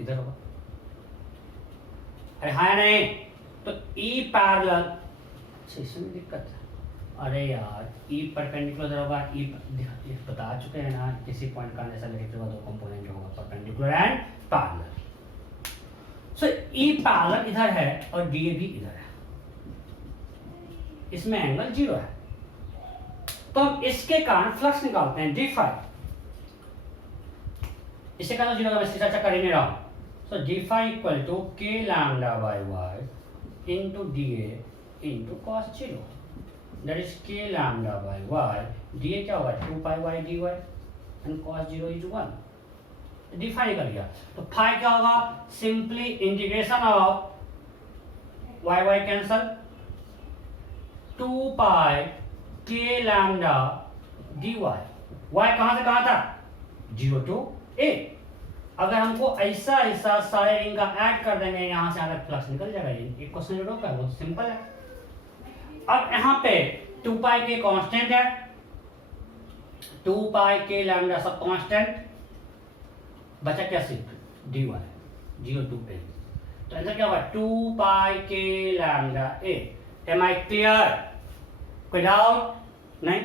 इधर होगा। अरे हाँ नहीं, तो ई पैरेलल, अच्छा इसमें दिक्कत है। अरे यार ई परपेंडिकुलर होगा, ई बता चुके हैं ना, किसी पॉइंट का ऐसा इलेक्ट्रिक दो कंपोनेंट होगा, perpendicular and parallel. So E parallel इधर है और डी भी इधर है, इसमें एंगल जीरो है, तो हम इसके कारण फ्लक्स निकालते हैं डी फाई। इससे कारण जीरो का मैं चर्चा कर ही नहीं रहा हूं। So D phi equal to K lambda by Y into D A into cos zero, that is K lambda by Y. D A क्या होगा? 2 pi Y D Y, and cos 0 is 1, define कर लिया। तो phi क्या होगा, simply integration of Y Y cancel 2 pi k lambda dy। y कहां से कहां था, 0 to a। अगर हमको ऐसा ऐसा सारे रिंग का ऐड कर देंगे, यहां से आगे फ्लक्स निकल जाएगा। एक क्वेश्चन जो होगा वो सिंपल है। अब यहाँ पे 2 पाई के कांस्टेंट है, 2 पाई के लैम्डा सब कांस्टेंट, बचा क्या सिर्फ dy 0 to a। तो आंसर क्या होगा, 2 pi K lambda a। Am I clear, कोई डाउट नहीं,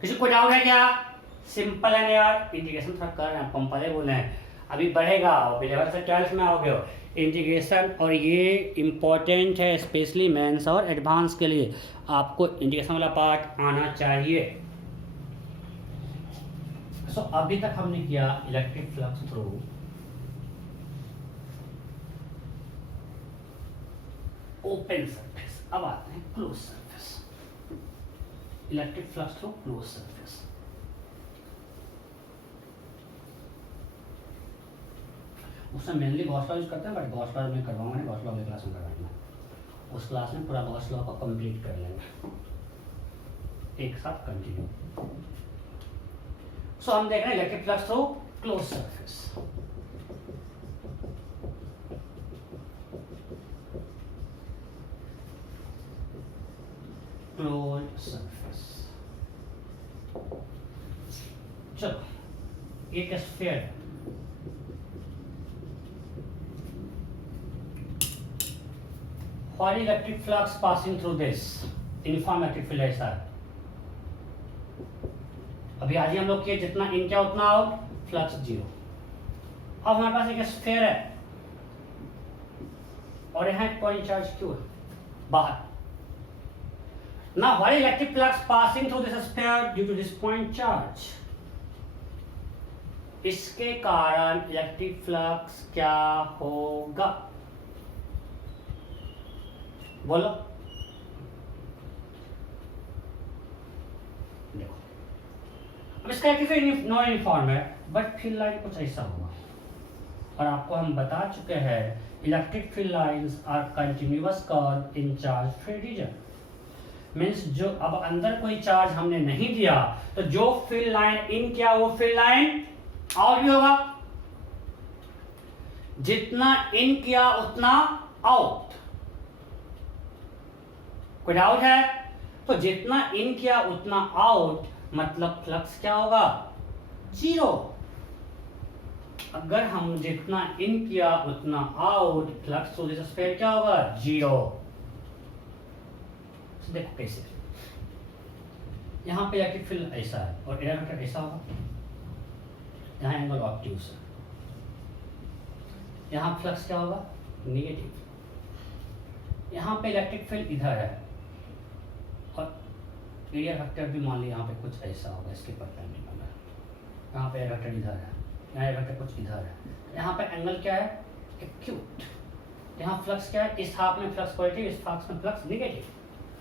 किसी को डाउट है क्या? सिंपल है ना यार, इंटीग्रेशन थोड़ा कर रहे हैं, हम पहले बोले हैं अभी बढ़ेगा, और 11 से 12 में आओगे इंटीग्रेशन। और ये इम्पोर्टेंट है स्पेशली मेंस और एडवांस के लिए, आपको इंटीग्रेशन वाला पार्ट आना चाहिए। सो अभी तक हमने किया electric flux through open surface. अब आते हैं close surface, electric flux through close surface. उसमें मेनली गॉस लॉ यूज करते हैं, बट गॉस लॉ में करवाऊंगा नहीं, गॉस लॉ अगली क्लास में करवाएंगे। उस क्लास में पूरा गॉस लॉ को कंप्लीट कर लेंगे एक साथ कंटिन्यू। सो हम देख रहे हैं electric flux through close surface. Close surface, चलो एक स्फीयर है, और electric flux passing through this uniform electric field ऐसा है। अभी आज ही हम लोग किए जितना इन क्या उतना आउट, फ्लक्स 0। अब हमारे पास एक स्फीयर है और यहाँ एक पॉइंट चार्ज क्यों है बाहर। Now what electric flux passing through this sphere due to this point charge? इसके कारण इलेक्ट्रिक फ्लक्स क्या होगा, बोलो। देखो अब इसका इलेक्ट्रिक नॉन यूनिफॉर्म है, बट फील्ड लाइन कुछ ऐसा होगा। और आपको हम बता चुके हैं electric field lines are continuous curve in charge free region. Means जो अब अंदर कोई चार्ज हमने नहीं दिया, तो जो फील्ड लाइन इन किया वो फील्ड लाइन आउट भी होगा। जितना इन किया उतना आउट। कोई डाउट है? तो जितना इन किया उतना आउट, मतलब फ्लक्स क्या होगा, 0। अगर हम जितना इन किया उतना out, flux through this sphere क्या होगा, 0। देखो कैसे, यहाँ पे इलेक्ट्रिक फील्ड ऐसा है और एयर वेक्टर ऐसा होगा, यहाँ एंगल ऑब्ट्यूज है, यहाँ फ्लक्स क्या होगा, नेगेटिव। यहाँ पे इलेक्ट्रिक फील्ड इधर है और एयर वेक्टर भी मान लीजिए यहाँ पे कुछ ऐसा होगा, इसके परपेंडिकुलर है। यहाँ पे एयर वेक्टर इधर है, यहाँ एयर वेक्टर कुछ इधर है। यहाँ पे एंगल क्या है, एक्यूट। यहाँ फ्लक्स क्या है, इस हाफ में फ्लक्स पॉजिटिव, इस हाफ में फ्लक्स नेगेटिव,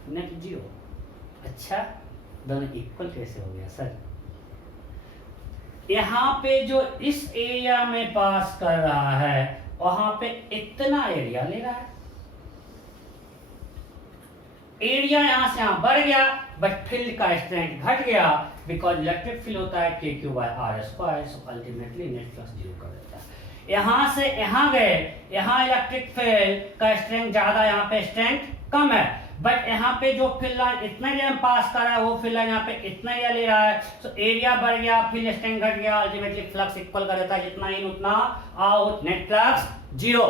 नेट 0। अच्छा, दोनों इक्वल कैसे हो गया सर? यहाँ पे जो इस एरिया में पास कर रहा है, वहां पे इतना एरिया ले रहा है। एरिया यहां से यहां बढ़ गया, बट फील्ड का स्ट्रेंथ घट गया, बिकॉज इलेक्ट्रिक फील्ड होता है KQ/R², so ultimately net flux 0 कर देता है। यहां से यहां गए, यहां इलेक्ट्रिक फील्ड का स्ट्रेंथ ज्यादा, यहाँ पे स्ट्रेंथ कम है, बट यहाँ पे जो फील्ड लाइन इतना एरिया पास कर रहा है, वो फील्ड लाइन यहाँ पे इतना एरिया ले रहा है, तो एरिया बढ़ गया, फील्ड स्ट्रेंथ घट गया, अल्टीमेटली फ्लक्स इक्वल कर देता है, जितना इन उतना आउट, नेट फ्लक्स 0।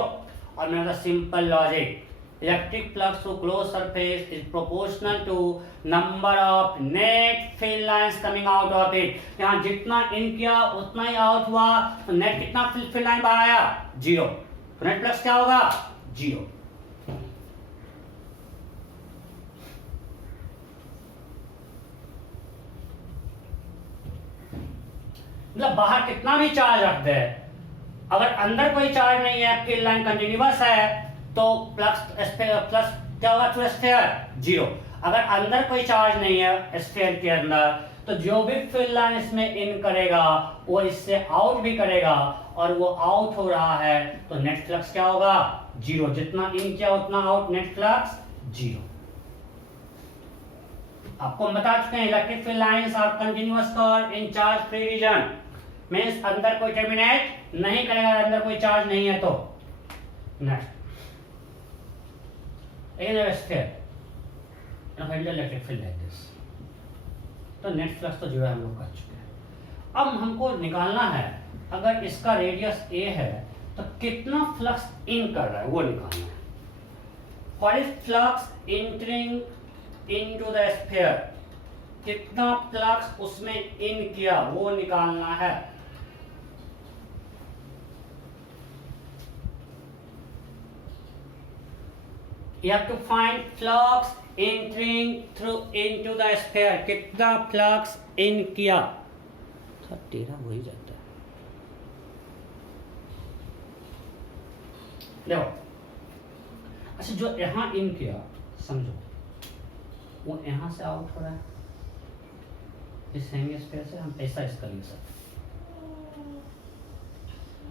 और मेरा simple logic, electric flux through close surface is proportional to number of net field lines coming out of it. यहाँ जितना इन किया उतना ही आउट हुआ, तो नेट कितना फील्ड लाइन बाहर आया, 0। तो नेट फ्लक्स क्या होगा, 0। मतलब बाहर कितना भी चार्ज रख दे, अगर अंदर कोई चार्ज नहीं है, फील्ड लाइन कंटिन्यूअस है, तो फ्लक्स क्या होगा थ्रू स्फीयर, 0। अगर अंदर कोई चार्ज नहीं है स्फीयर के अंदर, तो जो भी फील्ड लाइन इसमें इन करेगा वो इससे आउट भी करेगा, और वो आउट हो रहा है तो नेट फ्लक्स क्या होगा? जीरो। जितना इन किया उतना आउट, नेट फ्लक्स जीरो। आपको हम बता चुके हैं electric field lines are continuous curve in charge free region, means अंदर कोई टर्मिनेट नहीं करेगा, अंदर कोई चार्ज नहीं है तो। Next electric field like this, तो नेट फ्लक्स तो जो है हम लोग कर चुके हैं। अब हमको निकालना है अगर इसका रेडियस a है तो कितना फ्लक्स इन कर रहा है वो निकालना है। What is flux entering into the sphere, कितना फ्लक्स उसमें इन किया वो निकालना है। You have to find flux entering through into the sphere, कितना फ्लक्स इन किया। तेरा हो ही जाता है। देखो, अच्छा जो यहाँ इन किया समझो, वो यहाँ से आउट हो रहा है इस हेमी स्फीयर से, हम ऐसा इसका लिख सकते।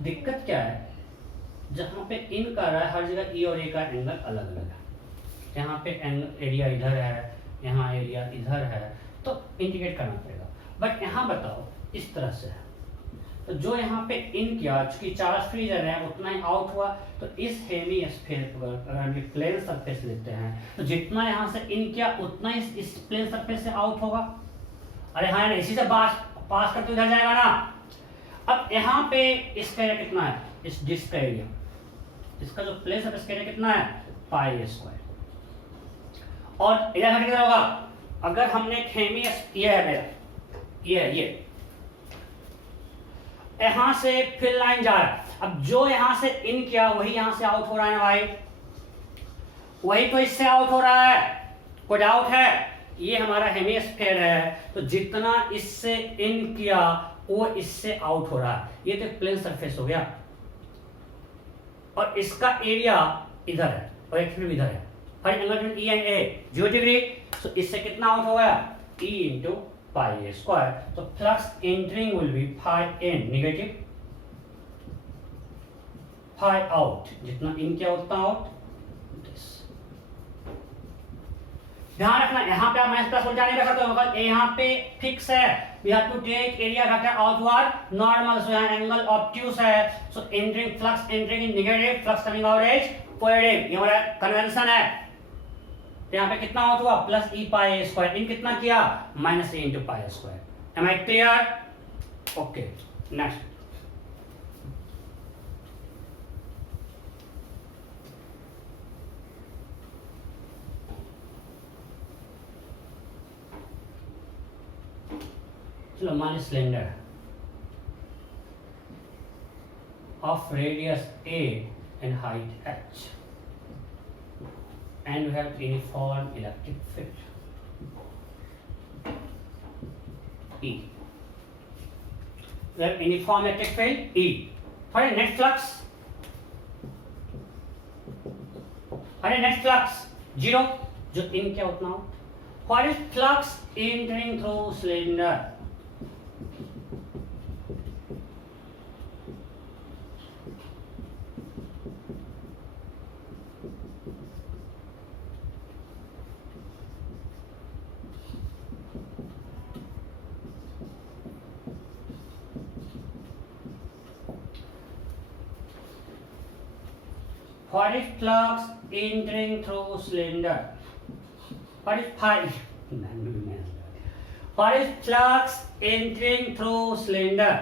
दिक्कत क्या है, जहाँ पे इन कर रहा है हर जगह ई और ए का एंगल अलग अलग है। यहाँ पे एरिया इधर है, यहाँ एरिया इधर है, तो इंटीग्रेट करना पड़ेगा। बट यहाँ बताओ इस तरह से है, तो जो यहाँ पे इन किया चूंकि चार्ज फ्री जगह है उतना ही आउट हुआ, तो इस हेमी स्फीयर पर अगर हम प्लेन सरफेस लेते हैं तो जितना यहाँ से इन किया उतना ही इस प्लेन सरफेस से आउट होगा। अरे हाँ, इसी से पास करते इधर जाएगा ना। अब यहाँ पे इसका एरिया कितना है, इस डिस्क का एरिया, इसका जो प्लेन सरफेस का एरिया कितना है, पाई स्क्वायर। और इधर कितना होगा, अगर हमने हेमी ये है मेरा, ये यहां से फिल लाइन जा रहा है, अब जो यहां से इन किया वही यहां से आउट हो रहा है ना भाई, वही तो इससे आउट हो रहा है। कोई डाउट है? ये हमारा हेमिस्फीयर है, तो जितना इससे इन किया वो इससे आउट हो रहा है। ये तो प्लेन सरफेस हो गया, और इसका एरिया इधर है और एक फिर इधर है, और angle E and A 0 degree, तो इससे कितना आउट हो गया, ई इंटू पाई स्क्वायर। तो flux entering will be phi in negative, phi out, जितना इन किया उतना आउट। ध्यान रखना यहाँ पे आप माइनस प्लस उल्टा नहीं कर सकते हो, यहाँ पे फिक्स है। We have to take area vector outward normal, so यहाँ एंगल ऑब्ट्यूस है, so entering flux entering in negative, flux coming out is positive, ये हमारा कन्वेंशन है। तो यहाँ पे कितना आउट हुआ, plus E pi square, in कितना किया, minus A into pi square. Am I clear? Okay, next चलो, मान cylinder of radius a and height h, and we have uniform electric field E. We have uniform electric field E. What is net flux? What is net flux? 0, जो in क्या उतना हो। What is flux entering through cylinder? What is flux entering through cylinder? What is phi? What is flux entering through cylinder?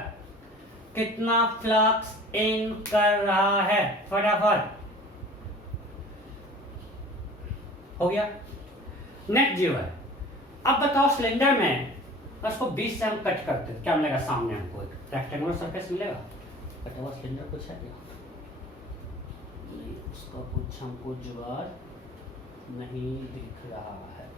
कितना flux in कर रहा है, फटाफट हो गया। नेट 0 है। अब बताओ सिलेंडर में उसको 20 से हम कट करते हैं, क्या मिलेगा सामने हमको, एक रेक्टेंगुलर सरफेस मिलेगा। कटा हुआ सिलेंडर कुछ है क्या? नहीं, उसका कुछ हमको जुगाड़ नहीं दिख रहा है।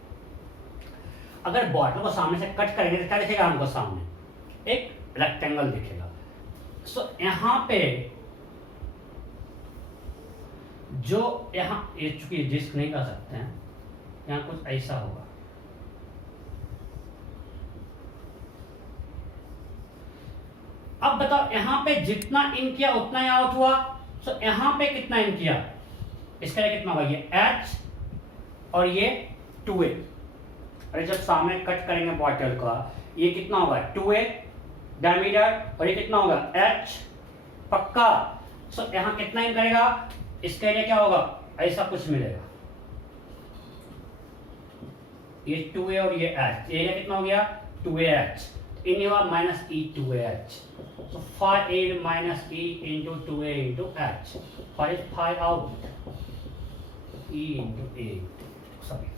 अगर बॉटल को सामने से कट करेंगे तो क्या दिखेगा हमको, सामने एक रेक्टेंगल दिखेगा। सो यहाँ पे जो यहाँ ये चूंकि डिस्क नहीं कर सकते हैं, यहाँ कुछ ऐसा होगा, अब बताओ यहाँ पे जितना इन किया उतना ही आउट हुआ, सो यहाँ पे कितना इन किया, इसका कितना होगा, ये H और ये 2A। अरे जब सामने कट करेंगे बॉटल का, ये कितना होगा 2A डायमीटर और ये कितना होगा H पक्का। सो यहाँ कितना इन करेगा, इसके लिए क्या होगा, ऐसा कुछ मिलेगा, ये 2A और ये H, एरिया कितना हो गया 2AH, इन हुआ minus E2AH। So 5A minus E into 2A into H. 5 out. E into A. Sorry.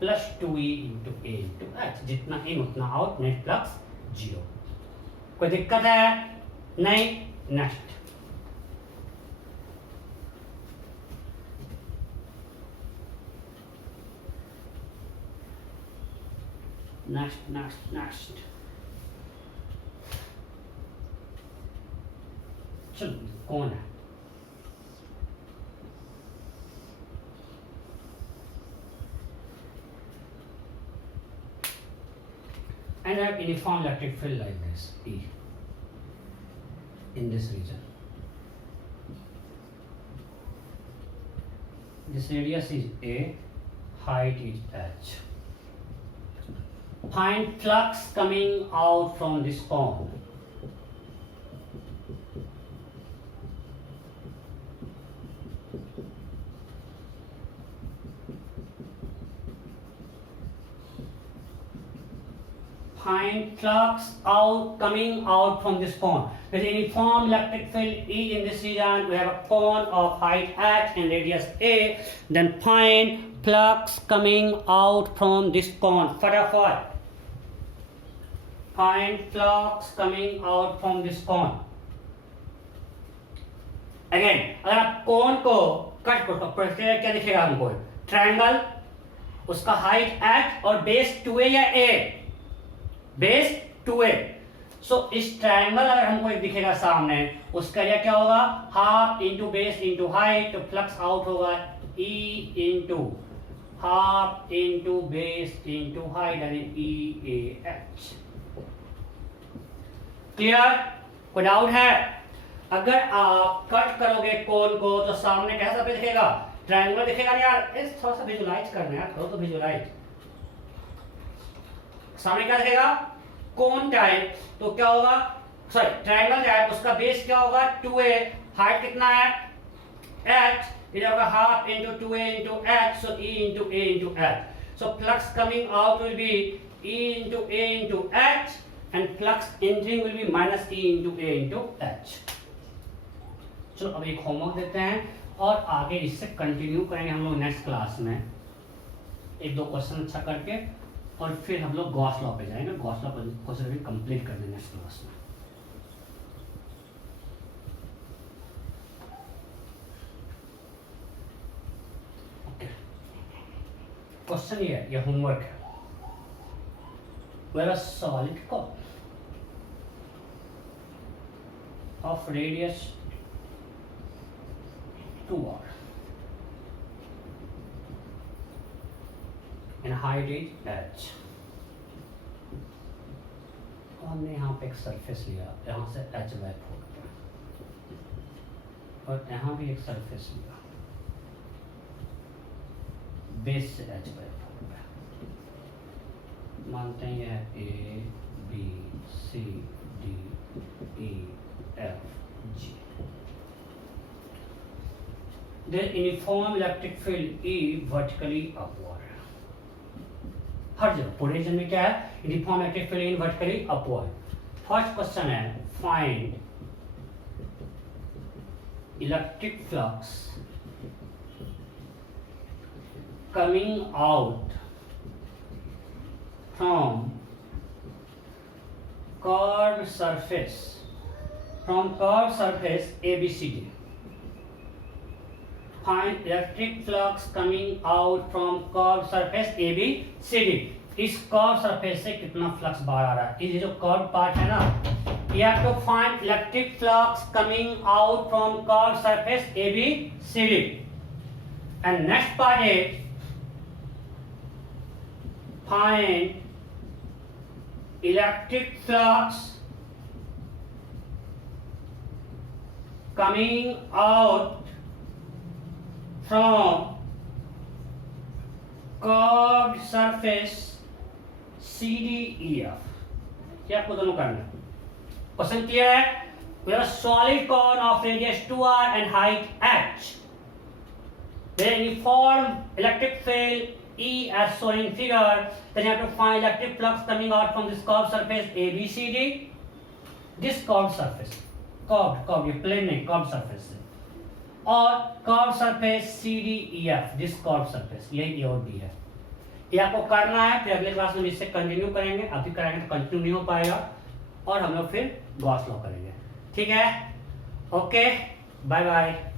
Plus 2E into A into H. जितना in उतना out. Net flux 0. कोई दिक्कत है? नहीं. Next. Next. चलो कौन है, and I have uniform electric field like this E in this region. This radius is A, height is H. Find flux coming out from this cone. Find flux coming out from this cone. There is a uniform electric field E in this region. We have a cone of height H and radius A. Then find flux coming out from this cone. फटाफट. Find flux coming out from this cone. Again, अगर आप कोन को cut करो तो क्या दिखेगा हमको, triangle, उसका हाइट H और बेस 2A या A, बेस 2A। सो इस ट्रायंगल अगर हमको एक दिखेगा सामने, उसका एरिया क्या होगा, half into base into height, तो फ्लक्स आउट होगा E into half into base into height, यानी EAH। क्लियर? कोई डाउट है? अगर आप कट करोगे कोन को तो सामने कैसा भी दिखेगा, ट्रायंगल दिखेगा ना यार, इस थोड़ा सा विजुलाइज करना है, थोड़ा तो विजुलाइज। सामने क्या दिखेगा, कोन टाइप, तो क्या होगा, सॉरी ट्रायंगल टाइप, उसका बेस क्या होगा 2A, हाइट कितना है H, ये होगा half into 2A into H, so E into A into H। So flux coming out will be E into A into H and flux entering will be minus E into A into H। चलो अब एक homework देते हैं और आगे इससे continue करेंगे हम लोग नेक्स्ट क्लास में, एक दो क्वेश्चन अच्छा करके, और फिर हम लोग गॉस लॉ पे जाएंगे। गॉस लॉ क्वेश्चन भी कंप्लीट कर देंगे नेक्स्ट क्लास में। ओके, क्वेश्चन ये है, ये होमवर्क है। Where a solid core of radius 2r and height is h, तो हमने यहाँ पे एक सरफेस लिया, यहाँ से h बाय 4 और यहाँ भी एक सरफेस लिया, बेस से h बाय 4, मानते हैं यह A B C D E F G। The uniform electric field E vertically upward। हर जगह पूरे रीजन में क्या है, uniform electric field in vertically upward. First question है, find electric flux coming out from curved surface ABCD। Find electric flux coming out from curved surface ABCD। इस curve surface से कितना flux बाहर आ रहा है, ये जो कर्व पार्ट है ना, you have to find electric flux coming out from curved surface ABCD। and next part is find electric flux coming out from curved surface CDEF, ये आपको दोनों करना है। क्वेश्चन क्लियर है? We have a solid cone of radius 2r and height h. Then we form electric field E as shown in figure. Then you have to find electric flux coming out from this curved surface ABCD. This curved surface, curved ये plane नहीं, curved surface है, और curved surface CDEF, this curved surface, ये A और B है। ये आपको करना है, फिर अगले क्लास में इससे कंटिन्यू करेंगे। अभी कराएंगे तो कंटिन्यू नहीं हो पाएगा, और हम लोग फिर गॉस लॉ करेंगे। ठीक है, ओके, बाय बाय।